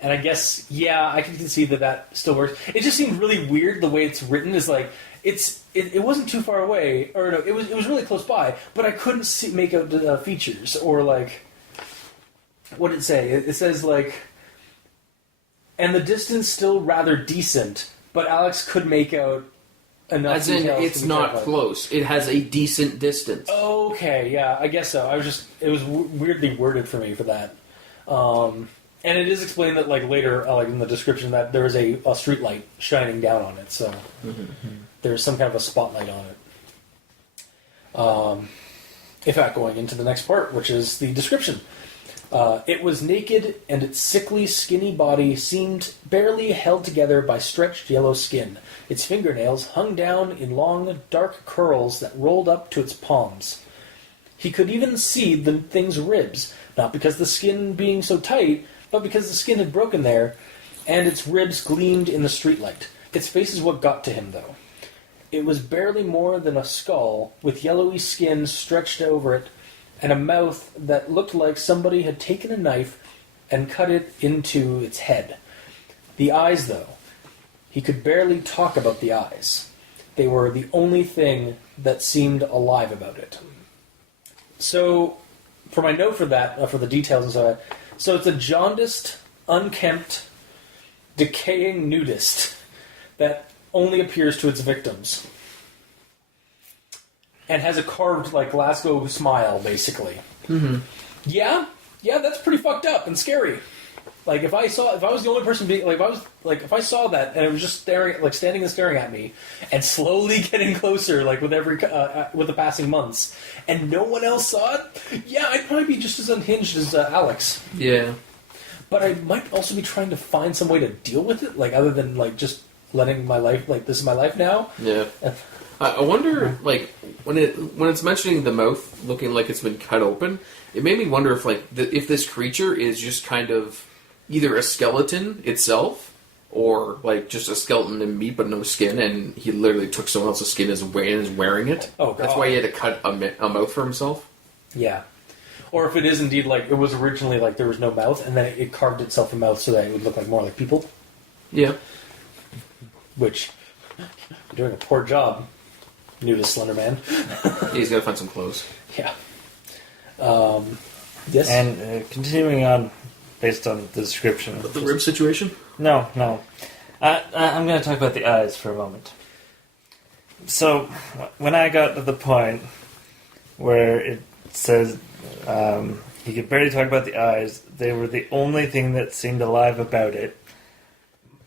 And I guess, yeah, I can see that still works. It just seemed really weird the way it's written. Is it wasn't too far away, or no, it was really close by, but I couldn't make out the features or what did it say? It says and the distance still rather decent, but Alex could make out enough. As in, it's not close. It has a decent distance. Okay, yeah, I guess so. It was weirdly worded for me for that. And it is explained that later, in the description, that there is a street light shining down on it, so there's some kind of a spotlight on it. In fact, going into the next part, which is the description. It was naked, and its sickly, skinny body seemed barely held together by stretched yellow skin. Its fingernails hung down in long, dark curls that rolled up to its palms. He could even see the thing's ribs, not because the skin being so tight, but because the skin had broken there, and its ribs gleamed in the streetlight. Its face is what got to him, though. It was barely more than a skull, with yellowy skin stretched over it, and a mouth that looked like somebody had taken a knife and cut it into its head. The eyes, though, he could barely talk about the eyes. They were the only thing that seemed alive about it. So, for my note for that, for the details and so so it's a jaundiced, unkempt, decaying nudist that only appears to its victims. And has a carved, Glasgow smile, basically. Mm-hmm. Yeah, that's pretty fucked up and scary. If I was the only person being, if I saw that and it was just standing and staring at me, and slowly getting closer, with every, with the passing months, and no one else saw it, yeah, I'd probably be just as unhinged as Alex. Yeah. But I might also be trying to find some way to deal with it, other than, just, letting my life, like, this is my life now. Yeah. I wonder, like, when it's mentioning the mouth looking like it's been cut open, it made me wonder if, like, if this creature is just kind of either a skeleton itself, or, like, just a skeleton in meat but no skin, and he literally took someone else's skin as and is wearing it. Oh, God. That's why he had to cut a mouth for himself. Yeah. Or if it is indeed, like, it was originally, like, there was no mouth, and then it carved itself a mouth so that it would look like more like people. Yeah. Which, you're doing a poor job, new to Slender Man. He's got to find some clothes. Yeah. Yes? And continuing on, based on the description. The rib situation? No. I'm going to talk about the eyes for a moment. So, when I got to the point where it says he could barely talk about the eyes, they were the only thing that seemed alive about it,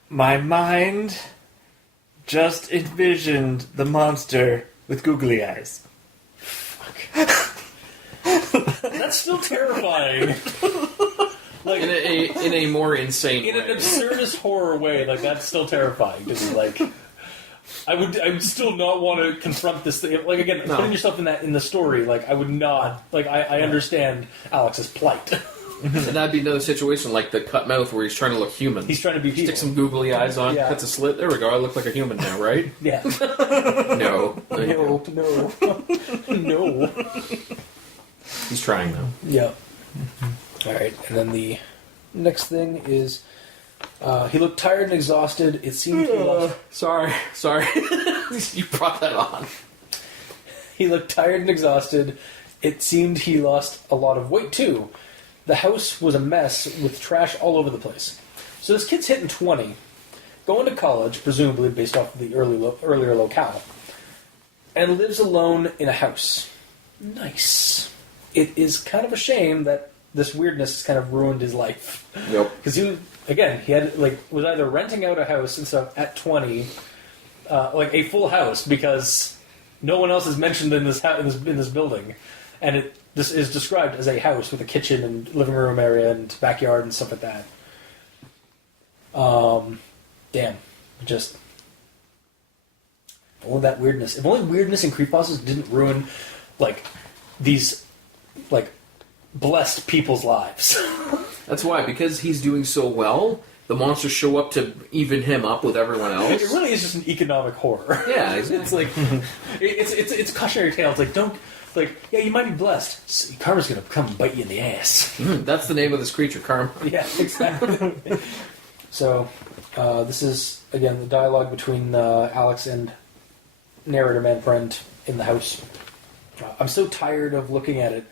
my mind just envisioned the monster with googly eyes. That's still terrifying. Like, in a more insane in way. an absurdist horror way, like, that's still terrifying. Just like, I would still not want to confront this thing. Like, again, putting yourself in the story, like, I would not, like, I understand Alex's plight. And that'd be another situation like the cut mouth where he's trying to look human. He's trying to be people. Stick some googly eyes on, cuts a slit. There we go. I look like a human now, right? Yeah. No. No. He's trying though. Yeah. Alright, and then the next thing is he looked tired and exhausted. It seemed he lost... Sorry. You brought that on. He looked tired and exhausted. It seemed he lost a lot of weight too. The house was a mess with trash all over the place. So this kid's hitting 20, going to college, presumably based off of the earlier locale, and lives alone in a house. Nice. It is kind of a shame that this weirdness has kind of ruined his life. Yep. Because he had was either renting out a house and stuff at 20, like a full house, because no one else is mentioned in this in this building, and this is described as a house with a kitchen and living room area and backyard and stuff like that. Damn, just all that weirdness. If only weirdness and creepypastas didn't ruin like these like blessed people's lives. That's why, because he's doing so well, the monsters show up to even him up with everyone else. It really is just an economic horror. Yeah, It's like it's cautionary tale. It's like yeah, you might be blessed. Karma's gonna come and bite you in the ass. That's the name of this creature, Karma. Yeah, exactly. So this is again the dialogue between Alex and narrator man friend in the house. I'm so tired of looking at it.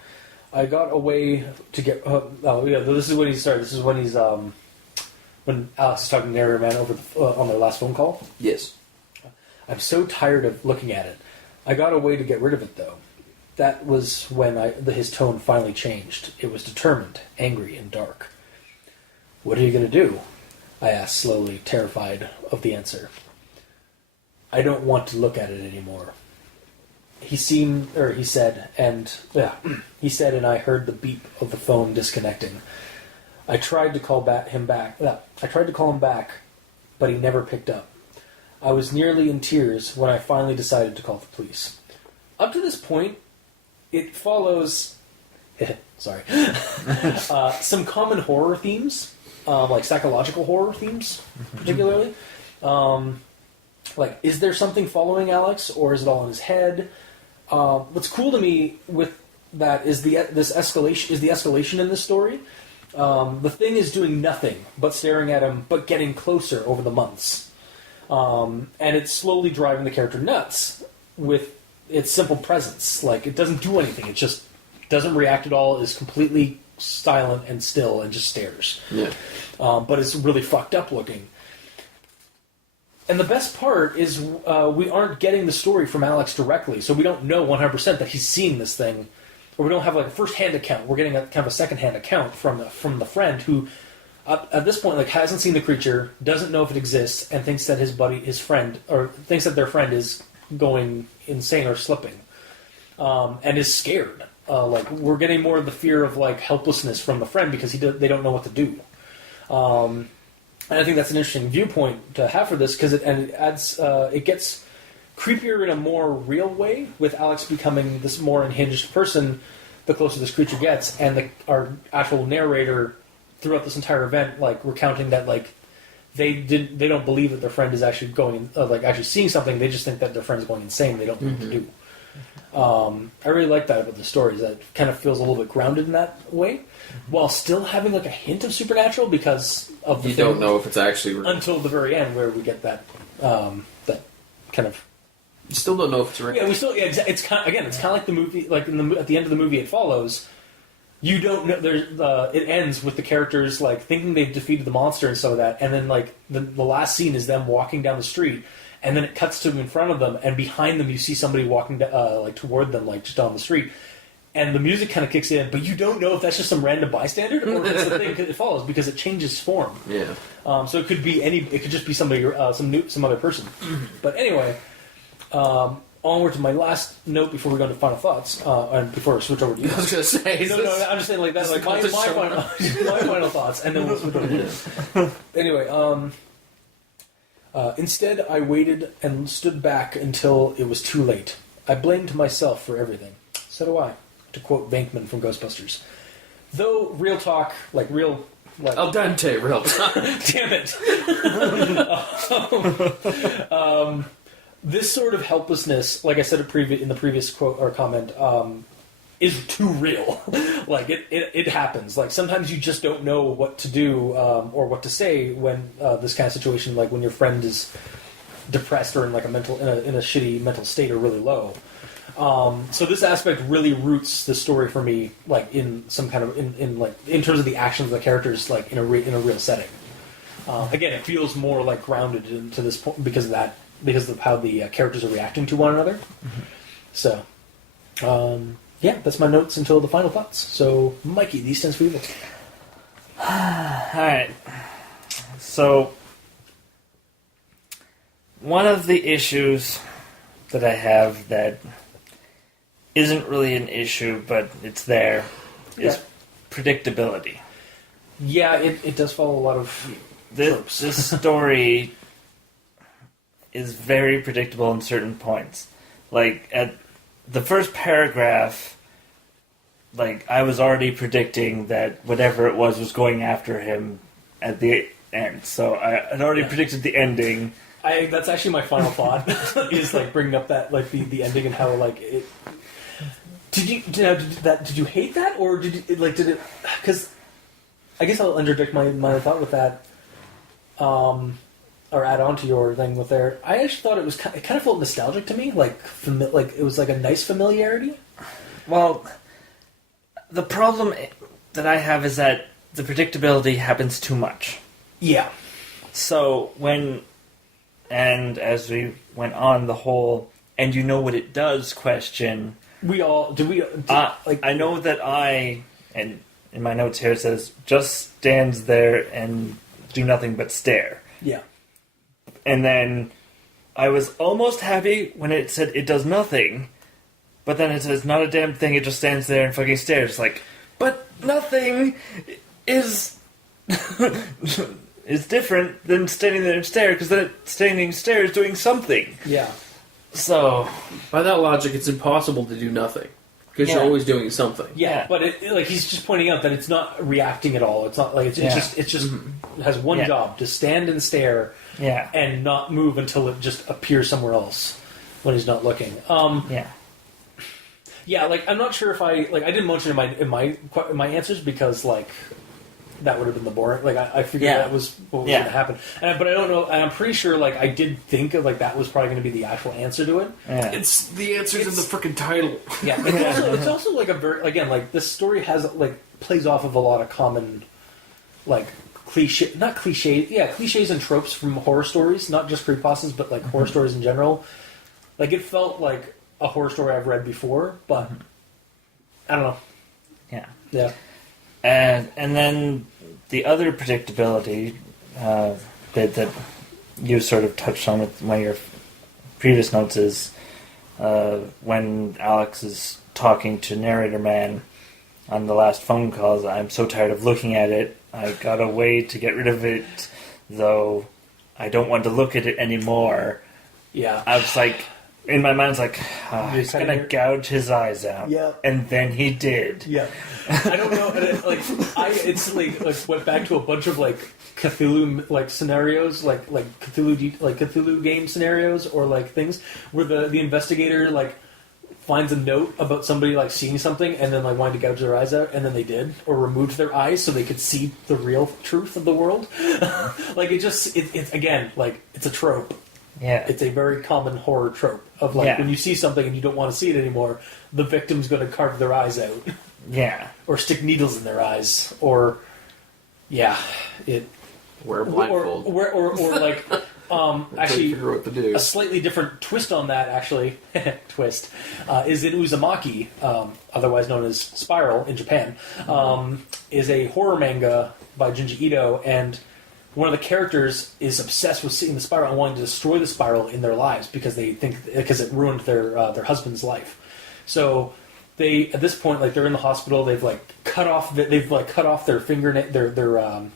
I got away to get. This is when he started. This is when he's when Alex is talking to narrator man over on their last phone call. Yes. I'm so tired of looking at it. I got a way to get rid of it, though. That was when his tone finally changed. It was determined, angry, and dark. What are you going to do? I asked slowly, terrified of the answer. I don't want to look at it anymore. He said, and I heard the beep of the phone disconnecting. I tried to call him back, but he never picked up. I was nearly in tears when I finally decided to call the police. Up to this point, it follows some common horror themes, like psychological horror themes, particularly. Like, is there something following Alex, or is it all in his head? What's cool to me with that is the escalation in this story. The thing is doing nothing but staring at him, but getting closer over the months, and it's slowly driving the character nuts with its simple presence. Like, it doesn't do anything; it just doesn't react at all. Is completely silent and still, and just stares. Yeah. But it's really fucked up looking. And the best part is we aren't getting the story from Alex directly, so we don't know 100% that he's seeing this thing, or we don't have like a first-hand account. We're getting kind of a second-hand account from the friend who, at this point, like hasn't seen the creature, doesn't know if it exists, and thinks that thinks that their friend is going insane or slipping, and is scared. Like, we're getting more of the fear of like helplessness from the friend because they don't know what to do. And I think that's an interesting viewpoint to have for this because it adds it gets creepier in a more real way with Alex becoming this more unhinged person the closer this creature gets, and our actual narrator throughout this entire event like recounting that like they don't believe that their friend is actually going actually seeing something. They just think that their friend's going insane. They don't know what to do. I really like that about the stories. That kind of feels a little bit grounded in that way, while still having like a hint of supernatural because of the you don't know if it's actually real. until the very end where we get that that kind of. You still don't know if it's real. Yeah, we still. Yeah, it's kind. Again, it's kind of like the movie. Like at the end of the movie, It Follows. You don't know. There's it ends with the characters like thinking they've defeated the monster and some of that, and then like the last scene is them walking down the street. And then it cuts to in front of them, and behind them you see somebody walking like toward them, like just down the street. And the music kind of kicks in, but you don't know if that's just some random bystander or if it's the thing It Follows because it changes form. Yeah. So it could be it could just be somebody, some other person. But anyway, onward to my last note before we go into final thoughts, and before we switch over to you. I was going to say, No, I'm just saying like that. Like my final thoughts, and then we'll switch over to you. Anyway, instead, I waited and stood back until it was too late. I blamed myself for everything. So do I, to quote Venkman from Ghostbusters. Though, real talk, like real... Like, Al dente, real talk. Damn it. This sort of helplessness, like I said in the previous quote or comment, is too real. Like, it happens. Like, sometimes you just don't know what to do or what to say when this kind of situation, like when your friend is depressed or in like in a shitty mental state or really low. So this aspect really roots the story for me, like in some kind of in terms of the actions of the characters, like in a real setting. Again, it feels more like grounded to this point because of how the characters are reacting to one another. Mm-hmm. So. Yeah, that's my notes until the final thoughts. So, Mikey, these stands for evil. Alright. So, one of the issues that I have that isn't really an issue, but it's there, is predictability. Yeah, it does follow a lot of tropes. This story is very predictable in certain points. Like, at the first paragraph, like, I was already predicting that whatever it was going after him at the end. So I had already predicted the ending. That's actually my final thought, is, like, bringing up that, like, the ending and how, like, it... Did you hate that, or did it... Because I guess I'll interject my thought with that, or add on to your thing with there. I actually thought it kind of felt nostalgic to me, like it was like a nice familiarity. Well, the problem that I have is that the predictability happens too much. Yeah. So and as we went on the whole, and you know what it does question. I know that and in my notes here it says, just stands there and do nothing but stare. Yeah. And then I was almost happy when it said it does nothing, but then it says not a damn thing, it just stands there and fucking stares. Like, but nothing is is different than standing there and stare, because then standing and stare is doing something. Yeah. So, by that logic, it's impossible to do nothing. Because you're always doing something. Yeah, but like he's just pointing out that it's not reacting at all. It's not like it's just has one job, to stand and stare, and not move until it just appears somewhere else when he's not looking. Yeah, like I'm not sure if I didn't mention in my answers because like that would have been the boring. Like I figured that was what was going to happen, but I don't know. And I'm pretty sure like I did think of like that was probably going to be the actual answer to it. Yeah. It's the answers in the freaking title. Yeah, it's also like a very again this story has like plays off of a lot of common like cliches and tropes from horror stories, not just creepypastas, but like horror stories in general. Like it felt like a horror story I've read before, but I don't know. Yeah. And then the other predictability bit that you sort of touched on with one of your previous notes is when Alex is talking to Narrator Man on the last phone calls. I'm so tired of looking at it. I got a way to get rid of it though I don't want to look at it anymore. Yeah. I was like, in my mind, I was like, he's kinda gonna hear- gouge his eyes out. Yeah. And then he did. Yeah, I don't know. And it's like went back to a bunch of like Cthulhu like scenarios, like Cthulhu game scenarios, or like things where the investigator like finds a note about somebody like seeing something and then like wanting to gouge their eyes out, and then they did, or removed their eyes so they could see the real truth of the world. Like it's again like it's a trope. Yeah. It's a very common horror trope of like when you see something and you don't want to see it anymore, the victim's going to carve their eyes out. Yeah. Or stick needles in their eyes, or wear a blindfold, or like actually figure out what to do. a slightly different twist on that. Actually, is in Uzumaki, otherwise known as Spiral in Japan, is a horror manga by Junji Ito, and one of the characters is obsessed with seeing the spiral and wanting to destroy the spiral in their lives because they think it ruined their husband's life. So they at this point like they're in the hospital. They've cut off their fingernail their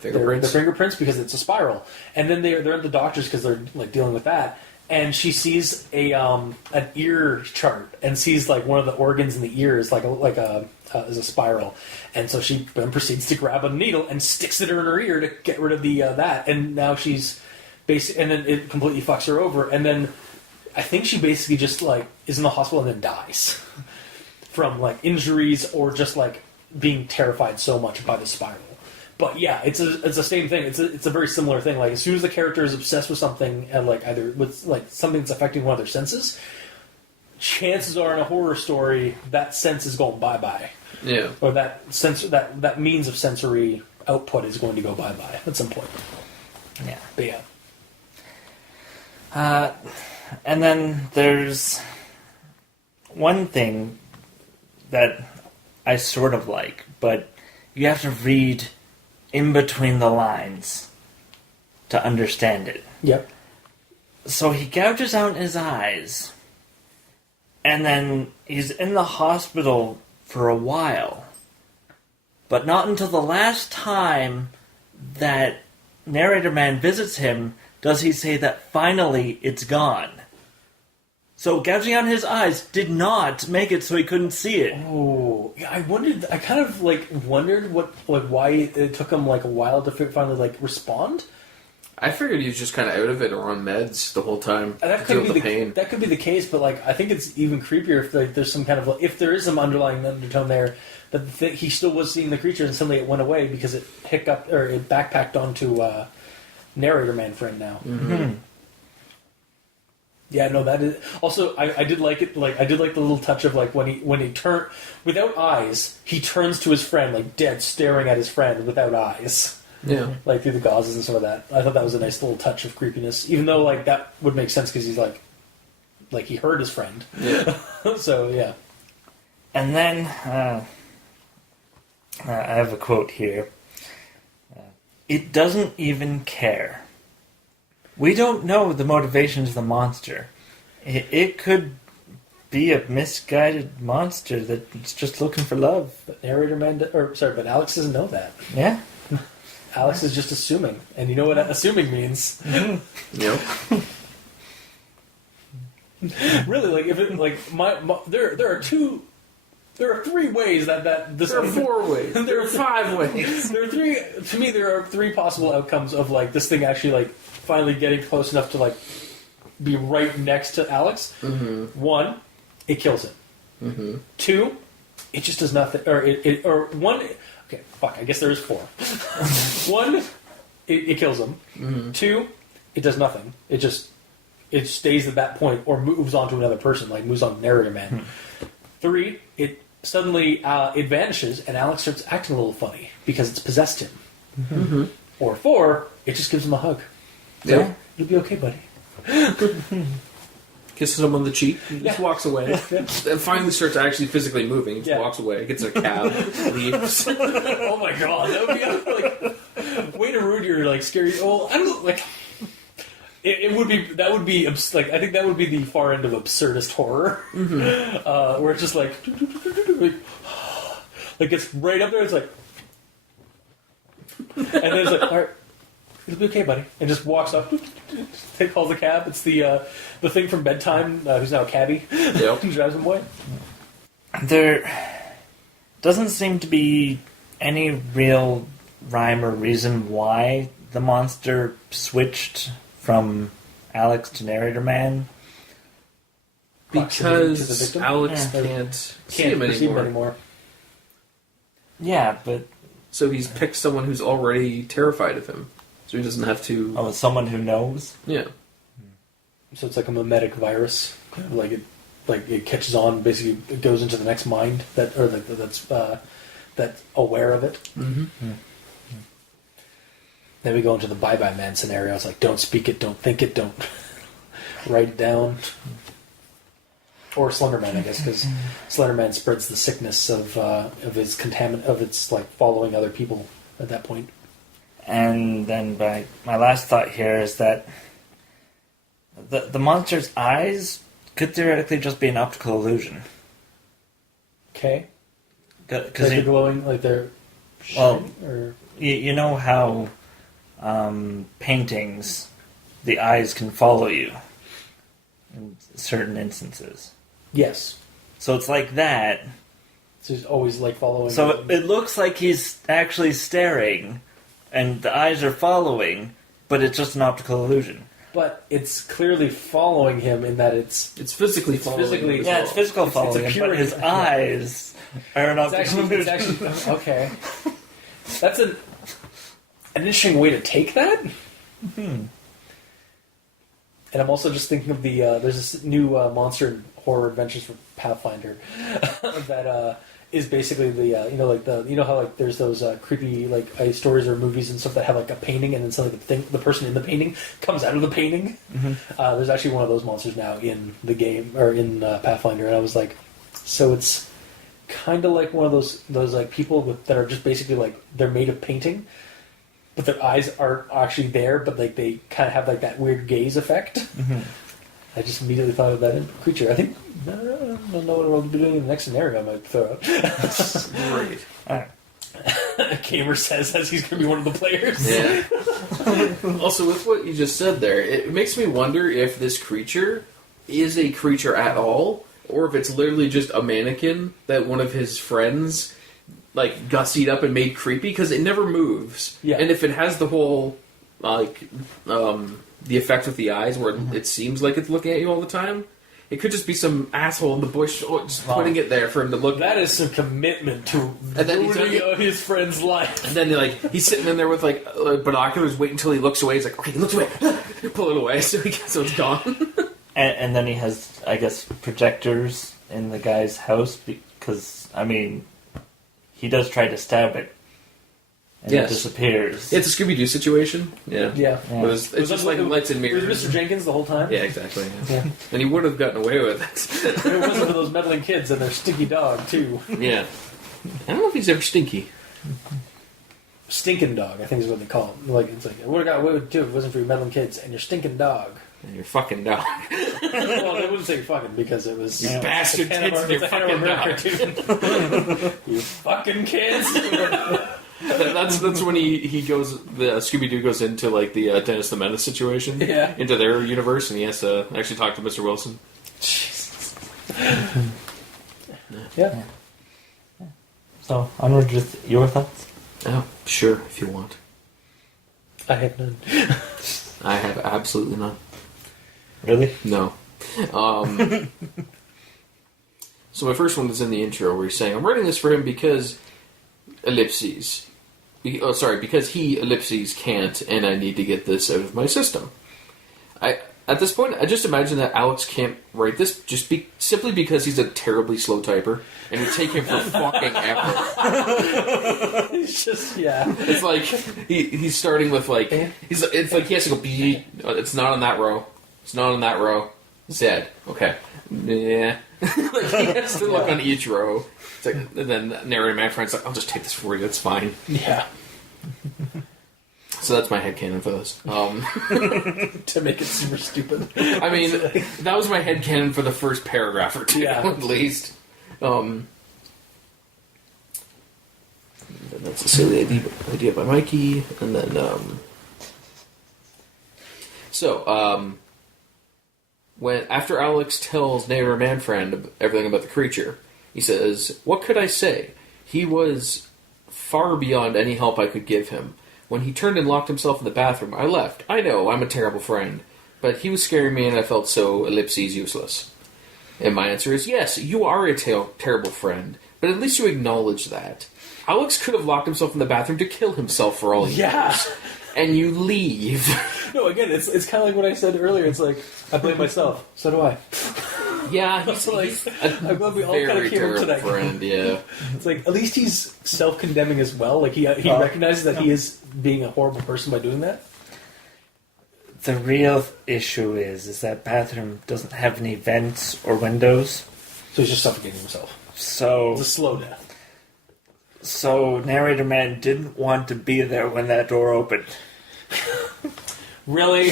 fingerprints because it's a spiral. And then they're at the doctors because they're like dealing with that. And she sees an ear chart and sees like one of the organs in the ear is is a spiral, and so she then proceeds to grab a needle and sticks it in her ear to get rid of the that. And now she's and then it completely fucks her over. And then I think she basically just like is in the hospital and then dies from like injuries or just like being terrified so much by the spiral. But yeah, it's the same thing. It's a very similar thing. Like as soon as the character is obsessed with something and like either with like something that's affecting one of their senses, chances are in a horror story that sense is going bye-bye. Yeah. Or that means of sensory output is going to go bye-bye at some point. Yeah. But yeah. And then there's one thing that I sort of like, but you have to read in between the lines to understand it. Yep. So he gouges out his eyes, and then he's in the hospital for a while. But not until the last time that narrator man visits him does he say that finally it's gone. So gouging out his eyes did not make it so he couldn't see it. Oh, yeah. I kind of wondered why it took him like a while to finally like respond. I figured he was just kind of out of it or on meds the whole time. That to deal could with be the pain. That could be the case, but like I think it's even creepier if like, there's some kind of if there is some underlying undertone there that he still was seeing the creature and suddenly it went away because it it backpacked onto narrator man friend now. Mm-hmm. Yeah, no, that is also I did like it. Like I did like the little touch of like when he turned without eyes, he turns to his friend like dead, staring at his friend without eyes. Yeah. Like through the gauzes and some of that. I thought that was a nice little touch of creepiness, even though like that would make sense because he's like he hurt his friend. Yeah. So yeah. And then I have a quote here. It doesn't even care. We don't know the motivations of the monster. It could be a misguided monster that's just looking for love. But but Alex doesn't know that. Yeah. Alex is just assuming, and you know what assuming means. Yep. Really, like if it like there are three ways that this. There are 4 ways. There are 5 ways. There are three. To me, there are 3 possible outcomes of like this thing actually like finally getting close enough to like be right next to Alex. Mm-hmm. 1, it kills him. Mm-hmm. 2, it just does nothing. Or 1. Okay, fuck. I guess there is 4. 1, it kills him. Mm-hmm. 2, it does nothing. It stays at that point or moves on to another person, like moves on to narrator man. 3, it suddenly it vanishes and Alex starts acting a little funny because it's possessed him. Mm-hmm. Or 4, it just gives him a hug. So, Yeah. You'll be okay, buddy. Kisses him on the cheek. He just walks away. And finally starts actually physically moving. He just walks away. Gets in a cab. Leaves. Oh my god, that would be like way to ruin your like scary. Well, I don't know, like it would be that would be like I think that would be the far end of absurdist horror, where it's just like it's right up there. It's like, and then it's like, all right, It'll be okay, buddy. And just walks up, calls a cab. It's the thing from Bedtime, who's now a cabbie. Yep. Drives him away. There doesn't seem to be any real rhyme or reason why the monster switched from Alex to Narrator Man. Proximity to the Because victim? Alex Yeah. can't see Can't him perceive him anymore. anymore. Yeah, but So he's picked someone who's already terrified of him. So he doesn't have to... someone who knows. Yeah. So it's like a mimetic virus. Like it catches on. Basically, it goes into the next mind that's aware of it. Mm-hmm. Then we go into the Bye-Bye Man scenario. It's like, don't speak it, don't think it, don't write it down. Or Slenderman, I guess, because Slenderman spreads the sickness of its following other people at that point. And then my last thought here is that the monster's eyes could theoretically just be an optical illusion. Okay, like Because they're glowing, like they're Well, shining, or you know how paintings, the eyes can follow you in certain instances. yes. So it's like that. So he's always like following. So them. it looks like he's actually staring, and the eyes are following, but it's just an optical illusion. But it's clearly following him in that it's physically following physically- him as Yeah, well. it's physical It's a following, him, pure- but his eyes are an It's optical actually, illusion. okay. That's an interesting way to take that. Hmm. And I'm also just thinking of the there's this new monster and horror adventures for Pathfinder that is basically the you know how like there's those creepy like stories or movies and stuff that have like a painting and then suddenly the person in the painting comes out of the painting. Mhm. There's actually one of those monsters now in the game or in Pathfinder, and I was like, so it's kind of like one of those like people that are just basically like they're made of painting, but their eyes aren't actually there, but like they kind of have like that weird gaze effect. Mhm. I just immediately thought of that creature. I think I don't know what I'll be doing in the next scenario. I might throw out. Great. Gamer says as he's going to be one of the players. Yeah. Also, with what you just said there, it makes me wonder if this creature is a creature at all, or if it's literally just a mannequin that one of his friends like gussied up and made creepy because it never moves. Yeah. And if it has the whole the effect with the eyes where it seems like it's looking at you all the time, it could just be some asshole in the bush just putting it there for him to look That at. is some commitment to And then he's ruining like- his friend's life. And then he's sitting in there with binoculars, wait until he looks away. He's like, okay, he looks away, pull it away, so it's gone. And then he has, I guess, projectors in the guy's house because, I mean, he does try to stab it. And Yes. it disappears. It's a Scooby-Doo situation. Yeah. Yeah. Yeah. It's just like lights and It was mirrors. Mr. Jenkins the whole time. Yeah, exactly. Yeah. And he would have gotten away with it. It wasn't for those meddling kids and their stinky dog too. Yeah. I don't know if he's ever stinky. Stinking dog, I think is what they call him. Like it's like what would do if it wasn't for your meddling kids and your stinking dog. And your fucking dog. Well, they wouldn't say fucking because it was You bastard it's a kids and your it's a fucking Hanna-Barbera cartoon. You fucking kids. That's when he goes. The Scooby-Doo goes into like the Dennis the Menace situation. Yeah. Into their universe, and he has to actually talk to Mr. Wilson. Jesus. Yeah. So, onward with your thoughts? Oh, sure, if you want. I have none. I have absolutely none. Really? No. So my first one is in the intro where he's saying, I'm writing this for him because ellipses. Because he ellipses can't, and I need to get this out of my system. At this point, I just imagine that Alex can't write this simply because he's a terribly slow typer, and it would take him for fucking ever. It's just yeah. It's like he's starting with like it's like he has to go. It's not on that row. It's not on that row. Z. Okay. Yeah. Like he has to look on each row. It's like, and then narrator my friend's like, I'll just take this for you. It's fine. Yeah. So that's my headcanon for this. To make it super stupid. I mean, that was my headcanon for the first paragraph or two, Yeah. at least. That's a silly idea by Mikey, and then So, when after Alex tells neighbor man friend everything about the creature, he says, "What could I say? He was far beyond any help I could give him. When he turned and locked himself in the bathroom, I left. I know, I'm a terrible friend. But he was scaring me and I felt so ellipses useless." And my answer is, yes, you are a terrible friend, but at least you acknowledge that. Alex could have locked himself in the bathroom to kill himself for all he knows. And you leave. No, again, it's kind of like what I said earlier. It's like, I blame myself. So do I. Yeah, It's like, he's I'm glad we all kind very of came up to terrible that. friend, yeah. It's like, at least he's self-condemning as well. Like, he recognizes that he is being a horrible person by doing that. The real issue is that bathroom doesn't have any vents or windows. So he's just suffocating himself. So It's a slow death. So narrator man didn't want to be there when that door opened. Really?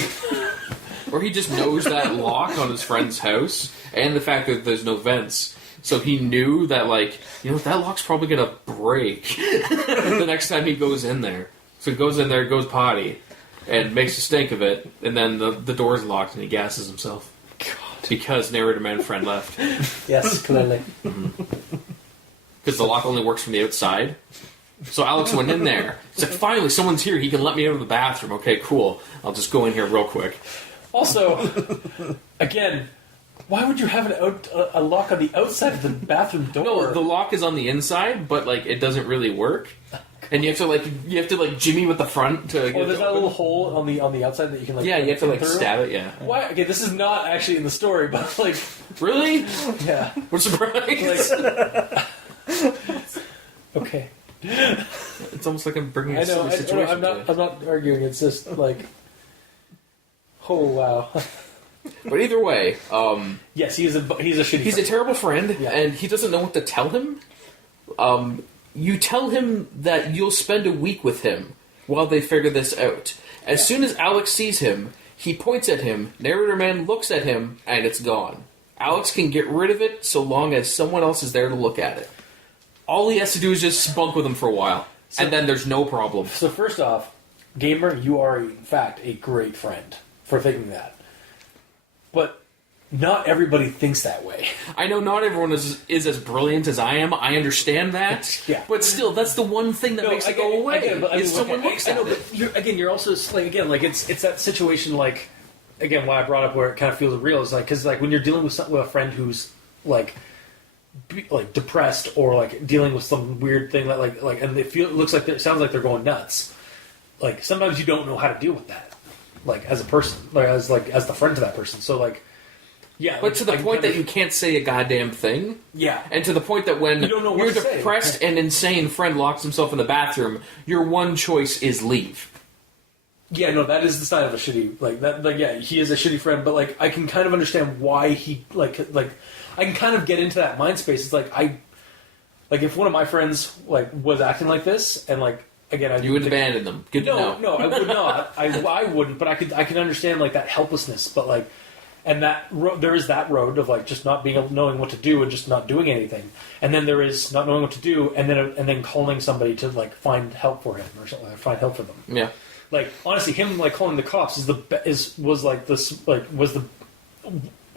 Or he just knows that lock on his friend's house, and the fact that there's no vents. So he knew that, like, that lock's probably going to break the next time he goes in there. So he goes in there, goes potty, and makes a stink of it, and then the door's locked and he gasses himself. God. Because narrator man friend left. Yes, clearly. Because the lock only works from the outside. So Alex went in there. He's like, finally, someone's here. He can let me out of the bathroom. Okay, cool. I'll just go in here real quick. Also, again, why would you have a lock on the outside of the bathroom door? No, the lock is on the inside, but like it doesn't really work. And you have to jimmy with the front to get there's it that open. little hole on the outside that you can Yeah, you have to through? stab it. Yeah. Why? Okay, this is not actually in the story, but like, Really? yeah. We're surprised. Okay. It's almost like I'm bringing I a know. silly situation. I'm not arguing. It's just like, oh wow. But either way, Yes, he's a shitty. he's a friend. terrible friend, Yeah. and he doesn't know what to tell him. You tell him that you'll spend a week with him while they figure this out. As soon as Alex sees him, he points at him, narrator man looks at him, and it's gone. Alex can get rid of it so long as someone else is there to look at it. All he has to do is just spunk with him for a while, and then there's no problem. So first off, gamer, you are in fact a great friend for thinking that. But not everybody thinks that way. I know not everyone is as brilliant as I am. I understand that. Yeah. But still, that's the one thing that makes it go away. But, I mean, is someone looks at it. But you're also like it's that situation like again why I brought up where it kind of feels real is like because like when you're dealing with a friend who's like depressed or like dealing with some weird thing that like and it sounds like they're going nuts. Like sometimes you don't know how to deal with that, like as a person, as the friend to that person. So like. Yeah, But to the point that you can't say a goddamn thing. Yeah. And to the point that when You don't know what your to say. depressed and insane friend locks himself in the bathroom, your one choice is leave. Yeah, no, that is the side of a shitty yeah, he is a shitty friend, but like I can kind of understand why he like I can kind of get into that mind space. It's like if one of my friends like was acting like this and like again You would abandon them. Good to know. No, I would not. I wouldn't, but I can understand like that helplessness, but like and that there is that road of like just not knowing what to do and just not doing anything, and then there is not knowing what to do and then calling somebody to like find help for him or something, like, find help for them. Yeah. Like honestly, him like calling the cops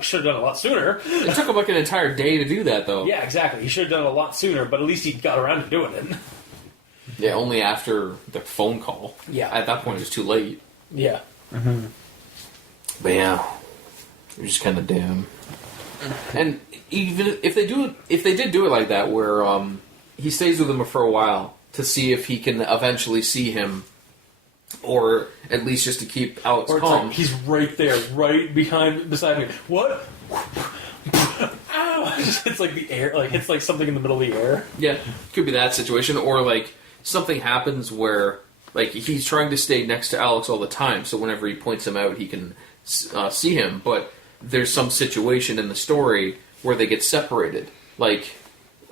should have done a lot sooner. It took him like an entire day to do that, though. Yeah, exactly. He should have done it a lot sooner, but at least he got around to doing it. Yeah, only after the phone call. Yeah. At that point, it was too late. Yeah. Mm-hmm. But yeah, it was just kind of damn. And even if they did do it like that, where he stays with him for a while to see if he can eventually see him, or at least just to keep Alex Or it's calm. like he's right there, right beside me. What? Ow! It's like the air, like it's like something in the middle of the air. Yeah, could be that situation, or like something happens where like he's trying to stay next to Alex all the time, so whenever he points him out, he can see him. But there's some situation in the story where they get separated, like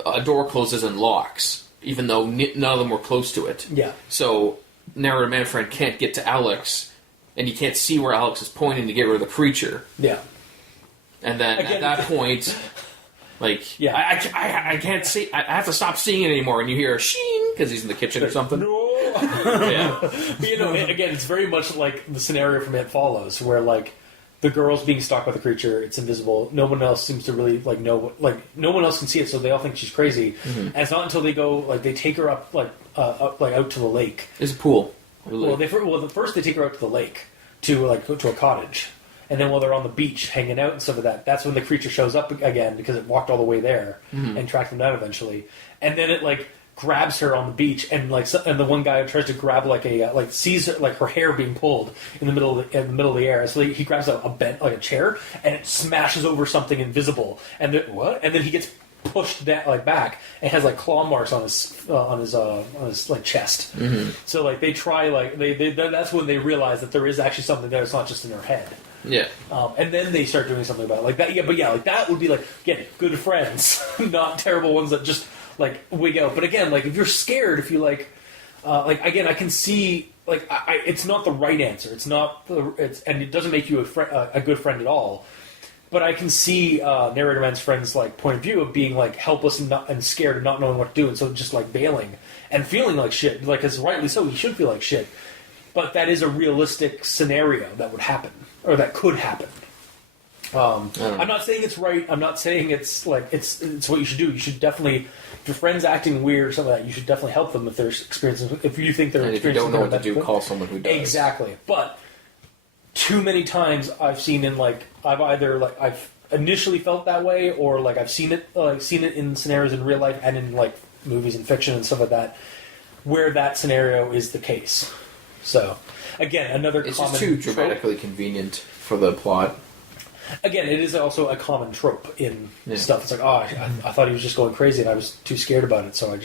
a door closes and locks, even though none of them were close to it. Yeah. So narrator man friend can't get to Alex, and you can't see where Alex is pointing to get rid of the creature. Yeah. And then Again, at that point, like, yeah. I can't see. I have to stop seeing it anymore. And you hear a sheen because he's in the kitchen or something. No. Yeah. But, again, it's very much like the scenario from It Follows, where like the girl's being stalked by the creature. It's invisible. No one else seems to really like know. Like no one else can see it, so they all think she's crazy. And it's not until they go like they take her up out to the lake. It's a pool. Well, first they take her out to the lake to a cottage, and then while they're on the beach hanging out and stuff like that, that's when the creature shows up again because it walked all the way there and tracked them down eventually. And then it like grabs her on the beach, and and the one guy tries to grab sees her, like her hair being pulled in the middle of the air. So he grabs a chair and it smashes over something invisible, and then he gets pushed back and has like claw marks on his like chest. So like they try that's when they realize that there is actually something there. It's not just in her head. Yeah. And then they start doing something about it like that. Yeah, but yeah, like that would be like again good friends, not terrible ones that just like wig out. But again, like if you're scared, if you like again, I can see like it's not the right answer. It's not and it doesn't make you a good friend at all. But I can see narrator man's friend's like point of view of being like helpless and scared and not knowing what to do, and so just like bailing and feeling like shit. Like, as rightly so, he should feel like shit. But that is a realistic scenario that would happen, or that could happen. I'm not saying it's right. I'm not saying it's like it's what you should do. You should definitely, if your friend's acting weird or something like that, you should definitely help them if they're experiencing. If you think they're and if you don't know what to do, call someone who does. Exactly, but too many times I've seen I've initially felt that way, or like I've seen it in scenarios in real life and in like movies and fiction and stuff like that, where that scenario is the case. So again, another it's common just too trope. dramatically convenient for the plot. Again, it is also a common trope in stuff. It's like, I thought he was just going crazy and I was too scared about it, so I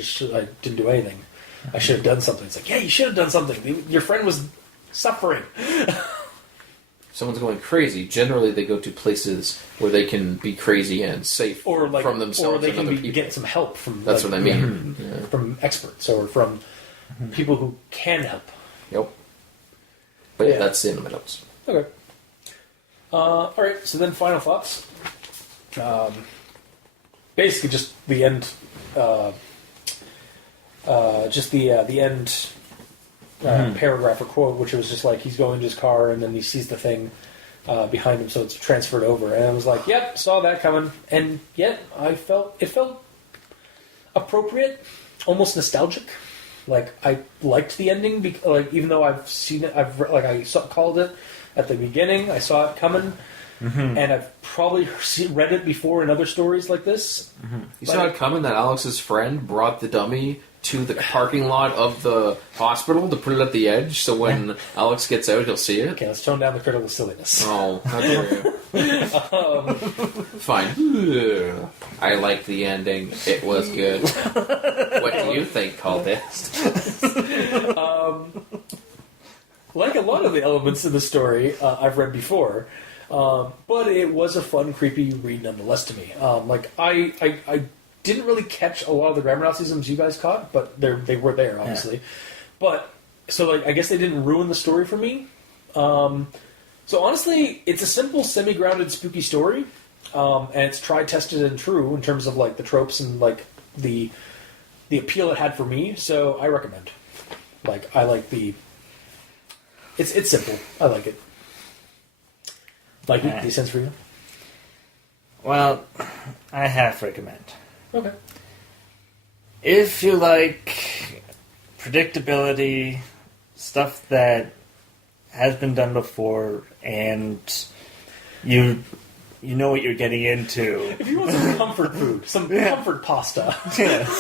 didn't do anything. I should have done something. It's like, yeah, you should have done something. Your friend was suffering. Someone's going crazy. Generally, they go to places where they can be crazy and safe from themselves or they and other can people. get some help from. That's what I mean. From experts or from people who can help. Yep. But yeah, that's the end of my notes. Okay. All right. So then, final thoughts. Basically, just the end. Just the end. Paragraph or quote, which was just like he's going to his car and then he sees the thing behind him, so it's transferred over, and I was like, "Yep, saw that coming." And yet, it felt appropriate, almost nostalgic. Like I liked the ending, even though I've seen it, called it at the beginning. I saw it coming, and I've probably read it before in other stories like this. You saw it coming that Alex's friend brought the dummy to the parking lot of the hospital to put it at the edge, so when Alex gets out, he'll see it. Okay, let's tone down the critical silliness. Oh, how dare you. Fine. I like the ending. It was good. What do you think, Cultist? Like a lot of the elements in the story I've read before, but it was a fun, creepy read nonetheless to me. I didn't really catch a lot of the grammar Nazisms you guys caught, but they were there, obviously. Yeah. But, so, I guess they didn't ruin the story for me. So, honestly, it's a simple, semi-grounded, spooky story. And it's tried, tested, and true in terms of, the tropes and, the appeal it had for me. So, I recommend. I like the... It's simple. I like it. Any sense for you? Well, I half recommend. Okay. If you like predictability, stuff that has been done before, and you know what you're getting into. If you want some comfort food, some comfort pasta. Yes.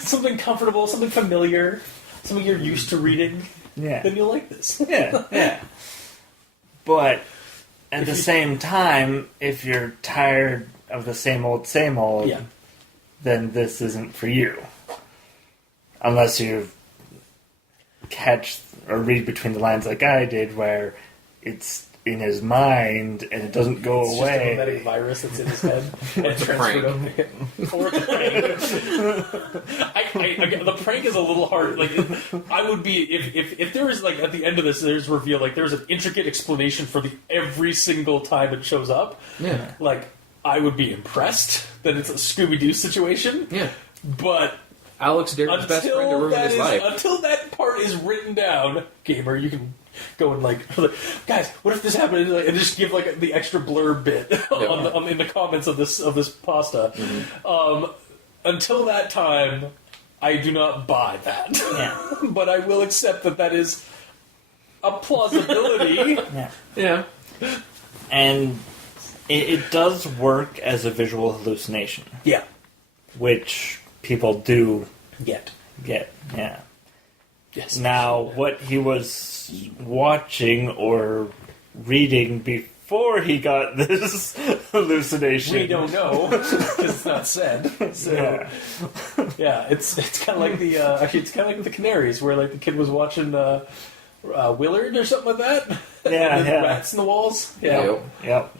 Something comfortable, something familiar, something you're used to reading, then you'll like this. Yeah. But at the same time, if you're tired of the same old, then this isn't for you. Unless you catch or read between the lines like I did, where it's in his mind and it doesn't go away. Just a mimetic virus that's in his head. And it's transferred over. Or it's a prank. The prank is a little hard. I would be if there was at the end of this, there's reveal there's an intricate explanation for every single time it shows up. Yeah. I would be impressed that it's a Scooby-Doo situation. Yeah. But Alex dared his best friend to ruin his life. Until that part part is written down. Gamer, you can go and like, guys, what if this happened? And just give like the extra blurb bit in the comments of this pasta. Mm-hmm. Until that time, I do not buy that. Yeah. But I will accept that is a plausibility. Yeah. And it does work as a visual hallucination. Yeah. Which people do Get. Yeah. Yes. Now, what he was watching or reading before he got this hallucination... We don't know, because it's not said. So, yeah, it's kind of like the... actually, it's kind of like the Canaries, where like the kid was watching Willard or something like that. Yeah, With rats in the walls. Yeah. Yep.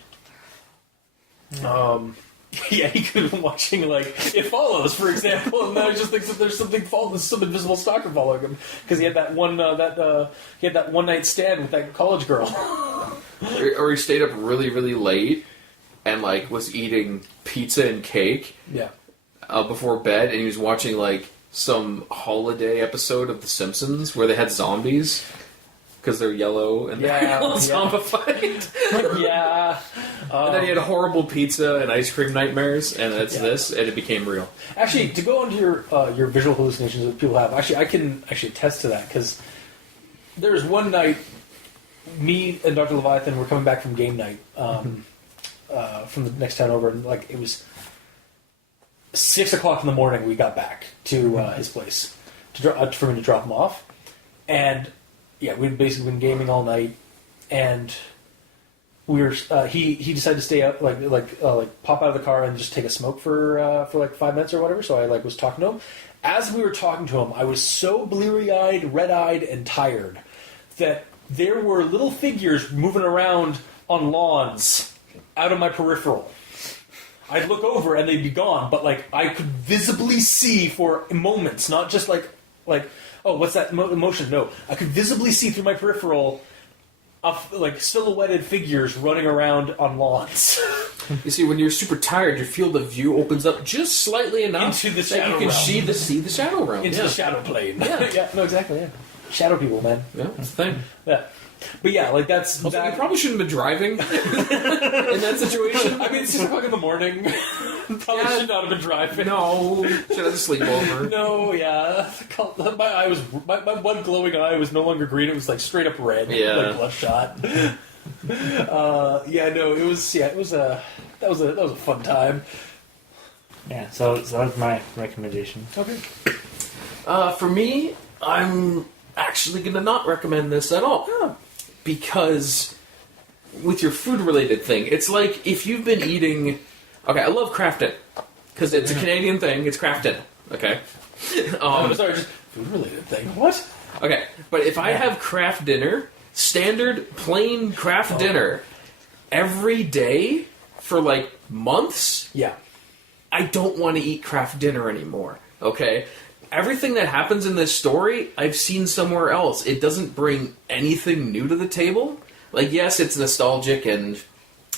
Yeah, he could have been watching, like, It Follows, for example, and now he just thinks that there's some invisible stalker following him, because he had that one night stand with that college girl. Or he stayed up really, really late and, like, was eating pizza and cake before bed, and he was watching, like, some holiday episode of The Simpsons where they had zombies. Because they're yellow and they're all zombified. Yeah. And then he had horrible pizza and ice cream nightmares, and it's this, and it became real. Actually, to go into your visual hallucinations that people have, actually, I can actually attest to that, because there was one night, me and Dr. Leviathan were coming back from game night from the next town over, and like it was 6 o'clock in the morning we got back to his place for me to drop him off. And yeah, we'd basically been gaming all night, and we were. He decided to stay out, like pop out of the car and just take a smoke for like 5 minutes or whatever. So I was talking to him. As we were talking to him, I was so bleary-eyed, red-eyed, and tired that there were little figures moving around on lawns out of my peripheral. I'd look over and they'd be gone, but like I could visibly see for moments, not just like. Oh, what's that motion? No. I could visibly see through my peripheral like silhouetted figures running around on lawns. You see, when you're super tired, your field of view opens up just slightly enough into the shadow that you can realm. see the shadow realm. Into the shadow plane. Yeah. Yeah, no, exactly, yeah. Shadow people, man. Yeah, that's the thing. Yeah. But yeah, like that's... Also, you probably shouldn't have been driving in that situation. I mean, it's 6 o'clock in the morning. Probably should not have been driving. No. Should have had a sleepover. No, yeah. My one glowing eye was no longer green, it was like straight up red. Yeah. Like bloodshot. That was a fun time. Yeah, so that was my recommendation. Okay. For me, I'm actually going to not recommend this at all. Oh. Because with your food-related thing, it's like if you've been eating... Okay, I love Kraft Dinner. Because it's a Canadian thing, it's Kraft Dinner. Okay? I'm sorry, just food-related thing. What? Okay, but if I have Kraft Dinner, standard, plain Kraft Dinner, every day for like months... Yeah. I don't want to eat Kraft Dinner anymore, okay? Everything that happens in this story, I've seen somewhere else. It doesn't bring anything new to the table. Like, yes, it's nostalgic and,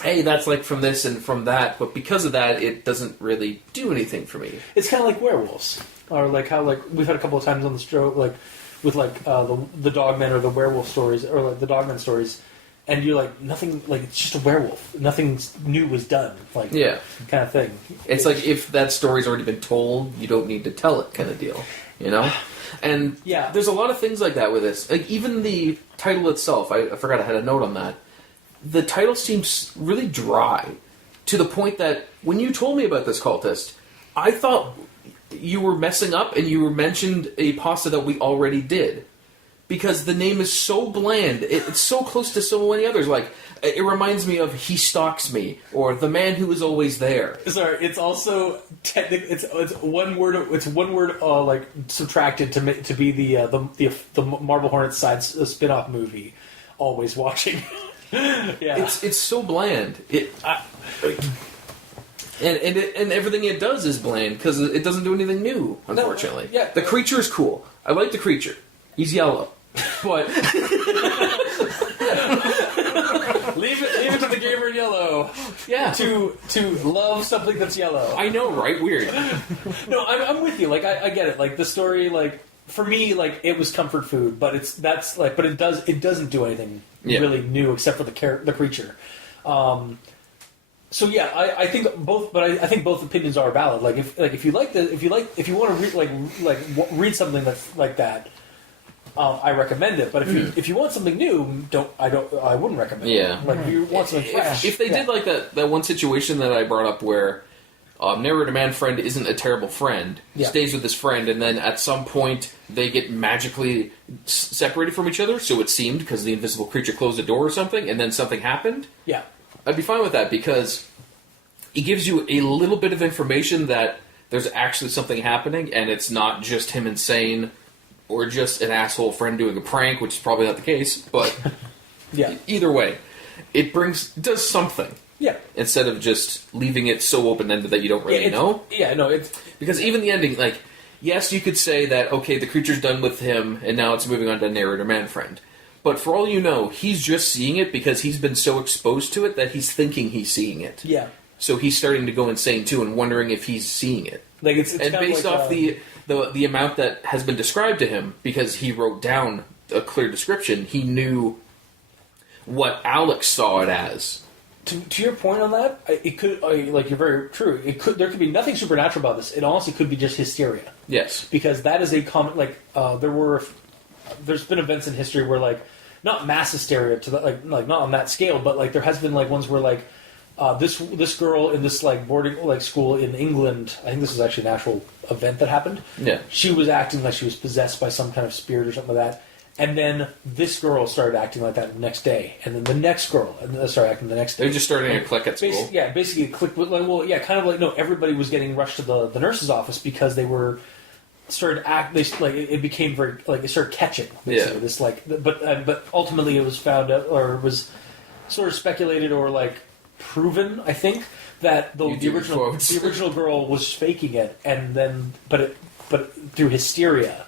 hey, that's like from this and from that, but because of that, it doesn't really do anything for me. It's kind of like werewolves. Or like how, like, we've had a couple of times on the show, like, with like the Dogmen or the werewolf stories, or like the Dogman stories, and you're like, nothing, like, it's just a werewolf. Nothing new was done. Like, yeah. Kind of thing. It's like if that story's already been told, you don't need to tell it kind of deal. You know? And yeah. There's a lot of things like that with this. Like, even the title itself, I forgot I had a note on that. The title seems really dry, to the point that when you told me about this cultist, I thought you were messing up and you mentioned a pasta that we already did. Because the name is so bland. It's so close to so many others. Like, it reminds me of He Stalks Me, or The Man Who Is Always There. Sorry, it's also it's one word. It's one word like subtracted to be the Marble Hornets side spin-off movie. Always Watching. Yeah, it's so bland. And everything it does is bland because it doesn't do anything new. Unfortunately, yeah. The creature is cool. I like the creature. He's yellow, but leave it to the gamer in yellow. Yeah, to love something that's yellow. I know, right? Weird. No, I'm with you. Like I get it. Like the story, like for me, like, it was comfort food, but it doesn't do anything really new except for the creature. So yeah, I think both, but I think both opinions are valid. Like if you want to read something that's like that, I recommend it. But if you want something new, I wouldn't recommend it. Like if you want something fresh. If they did like that one situation that I brought up where narrator man friend isn't a terrible friend, stays with his friend, and then at some point they get magically separated from each other, so it seemed, because the invisible creature closed the door or something, and then something happened. Yeah. I'd be fine with that, because it gives you a little bit of information that there's actually something happening, and it's not just him insane, or just an asshole friend doing a prank, which is probably not the case, but either way, it does something. Yeah. Instead of just leaving it so open-ended that you don't really know. Yeah, no, it's... Because even the ending, like, yes, you could say that, okay, the creature's done with him, and now it's moving on to narrator man-friend. But for all you know, he's just seeing it because he's been so exposed to it that he's thinking he's seeing it. Yeah. So he's starting to go insane, too, and wondering if he's seeing it. Like it's and based like, off the amount that has been described to him, because he wrote down a clear description, he knew what Alex saw it as. To your point on that, it could, like, you're very true. There could be nothing supernatural about this. It honestly could be just hysteria. Yes. Because that is a common, like, there's been events in history where, like, not mass hysteria to like not on that scale, but like there has been like ones where like this girl in this like boarding like school in England, I think this was actually an actual event that happened. Yeah. She was acting like she was possessed by some kind of spirit or something like that. And then this girl started acting like that the next day, and then the next girl started acting the next day. They're just starting a clique at school. Basically a clique. Kind of like no, everybody was getting rushed to the nurse's office because they were it became very like it started catching. Basically. Yeah. This like, but ultimately it was found out or was sort of speculated or like proven. I think that the original girl was faking it, and then but through hysteria.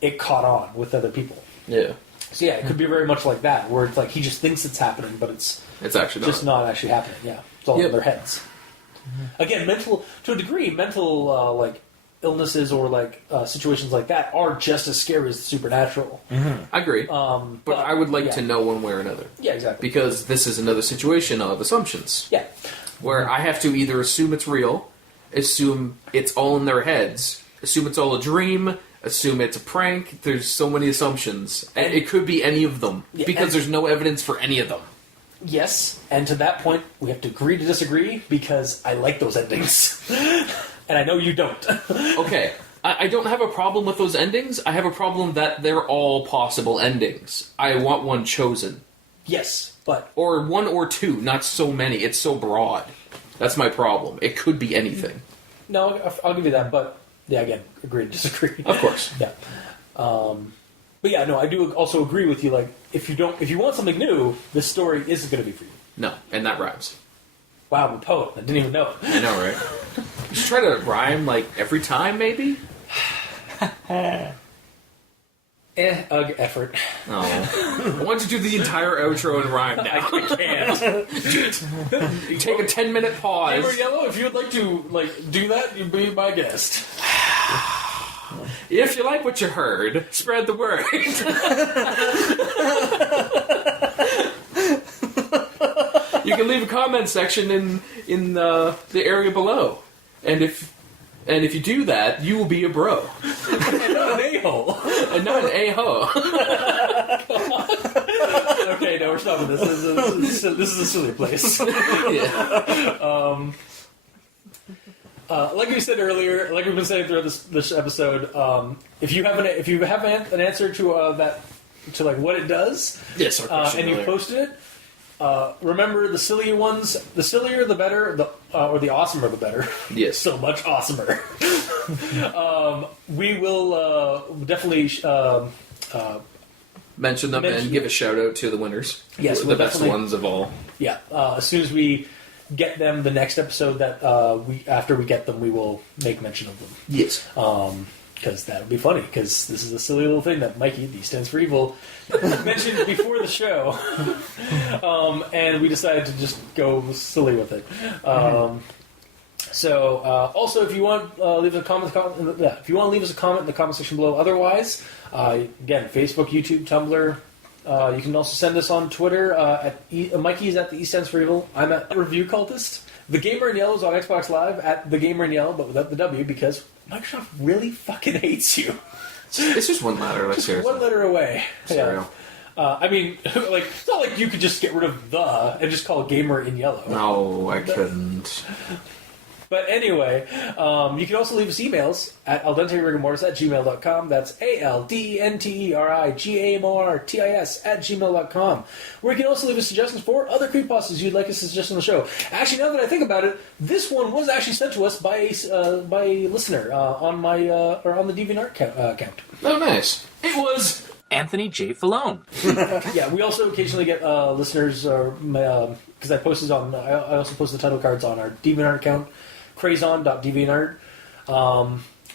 It caught on with other people. Yeah. So yeah, it could be very much like that, where it's like he just thinks it's happening, but it's actually just not actually happening. Yeah, it's all in their heads. Mm-hmm. Again, to a degree, mental like illnesses or like situations like that are just as scary as the supernatural. Mm-hmm. I agree. But I would like to know one way or another. Yeah, exactly. Because this is another situation of assumptions. Yeah. Where I have to either assume it's real, assume it's all in their heads, assume it's all a dream, assume it's a prank. There's so many assumptions. And it could be any of them. Because there's no evidence for any of them. Yes, and to that point, we have to agree to disagree, because I like those endings. And I know you don't. Okay, I don't have a problem with those endings. I have a problem that they're all possible endings. I want one chosen. Yes, but... Or one or two, not so many. It's so broad. That's my problem. It could be anything. No, I'll give you that, but... Yeah, again, agree to disagree. Of course. Yeah. But yeah, no, I do also agree with you, like, if you want something new, this story isn't going to be for you. No, and that rhymes. Wow, I'm a poet. I didn't even know. I know, right? You should try to rhyme, like, every time, maybe? Effort. Oh. Why don't you do the entire outro and rhyme now? I can't. You take a 10-minute pause. Hammer Yellow, if you would like to do that, you'd be my guest. If you like what you heard, spread the word. You can leave a comment section in the area below, and if you do that, you will be a bro. And not an a-hole. And not an a-ho. Okay, no, we're stopping this. This is a silly place. Yeah. Like we said earlier, like we've been saying throughout this episode, if you have an answer to that, to like what it does, yes, and you posted it, remember the sillier ones. The sillier, the better. Or the awesomer, the better. Yes, so much awesomer. We will definitely mention them and give a shout out to the winners. Yes, the best ones of all. Yeah, as soon as we get them, the next episode that after we get them, we will make mention of them. Yes. Because that would be funny, because this is a silly little thing that Mikey, D stands for evil, mentioned before the show. And we decided to just go silly with it. So, also, if you want leave us a comment, if you want to leave us a comment in the comment section below. Otherwise, again, Facebook, YouTube, Tumblr. You can also send us on Twitter. Mikey is at the E stands for Evil. I'm at Review Cultist. The Gamer in Yellow is on Xbox Live at The Gamer in Yellow, but without the W, because Microsoft really fucking hates you. It's just one letter. Like, seriously. One letter away. Serial. I mean, like, it's not like you could just get rid of the and just call it Gamer in Yellow. No, I couldn't. But anyway, you can also leave us emails at aldenterigamortis@gmail.com. That's ALDENTERIGAMORTIS@gmail.com. Where you can also leave us suggestions for other creepypastas you'd like us to suggest on the show. Actually, now that I think about it, this one was actually sent to us by a listener on the DeviantArt account. Oh, nice. It was Anthony J. Falone. Yeah, we also occasionally get listeners, because I also post the title cards on our DeviantArt account, crazon.deviantart.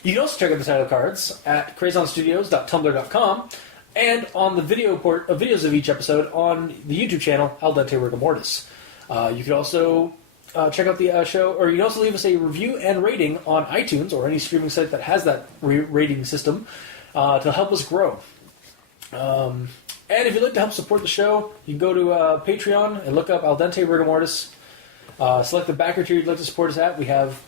You can also check out the title cards at crazonstudios.tumblr.com and on the videos of each episode on the YouTube channel Al Dente Rigamortis. You can also check out the show, or you can also leave us a review and rating on iTunes or any streaming site that has that rating system to help us grow. And if you'd like to help support the show, you can go to Patreon and look up Al Dente Rigamortis. Select the backer tier you'd like to support us at. We have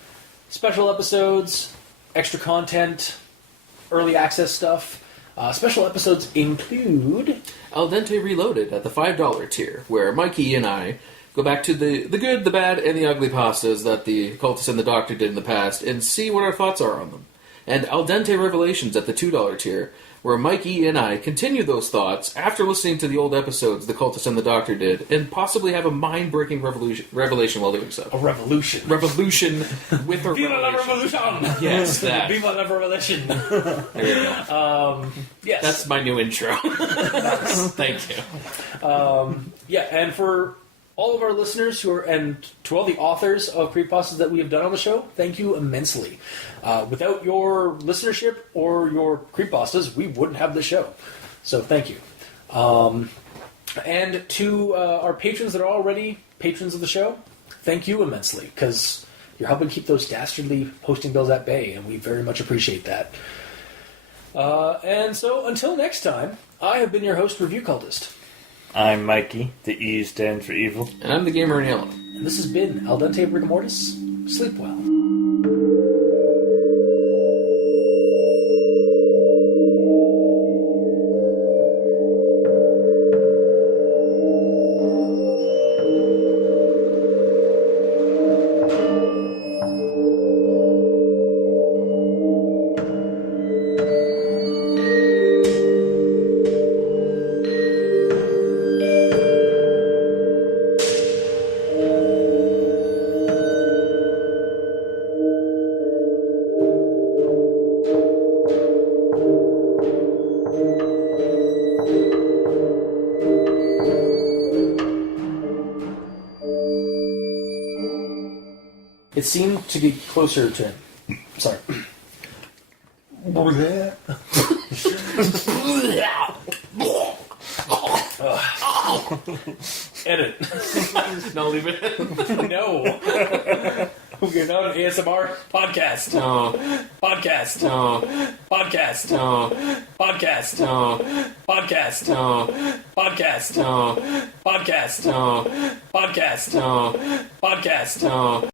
special episodes, extra content, early access stuff. Special episodes include Al Dente Reloaded at the $5 tier, where Mikey and I go back to the good, the bad, and the ugly pastas that the Cultist and the Doctor did in the past and see what our thoughts are on them. And Al Dente Revelations at the $2 tier, where Mikey and I continue those thoughts after listening to the old episodes the Cultist and the Doctor did, and possibly have a mind-breaking revelation while doing so. a revolution. Revolution with a Viva la revelation. revolution! Yes, that. Viva la revolution! There you go. Yes. That's my new intro. Thank you. Yeah, and for all of our listeners and to all the authors of creepypastas that we have done on the show, thank you immensely. Without your listenership or your creepypastas, we wouldn't have the show. So thank you. And to our patrons that are already patrons of the show, thank you immensely, because you're helping keep those dastardly hosting bills at bay, and we very much appreciate that. And so until next time, I have been your host, Review Cultist. I'm Mikey. The E stands for Evil. And I'm the Gamer in Yellow. And this has been Al Dente Rigamortis. Sleep well. It seemed to be closer to him. Sorry. Edit. No, leave it. No. We're not an ASMR podcast. No. Podcast. No. Podcast. No. Podcast. No. Podcast. No. Podcast. No. Podcast. No. Podcast. No. Podcast. No.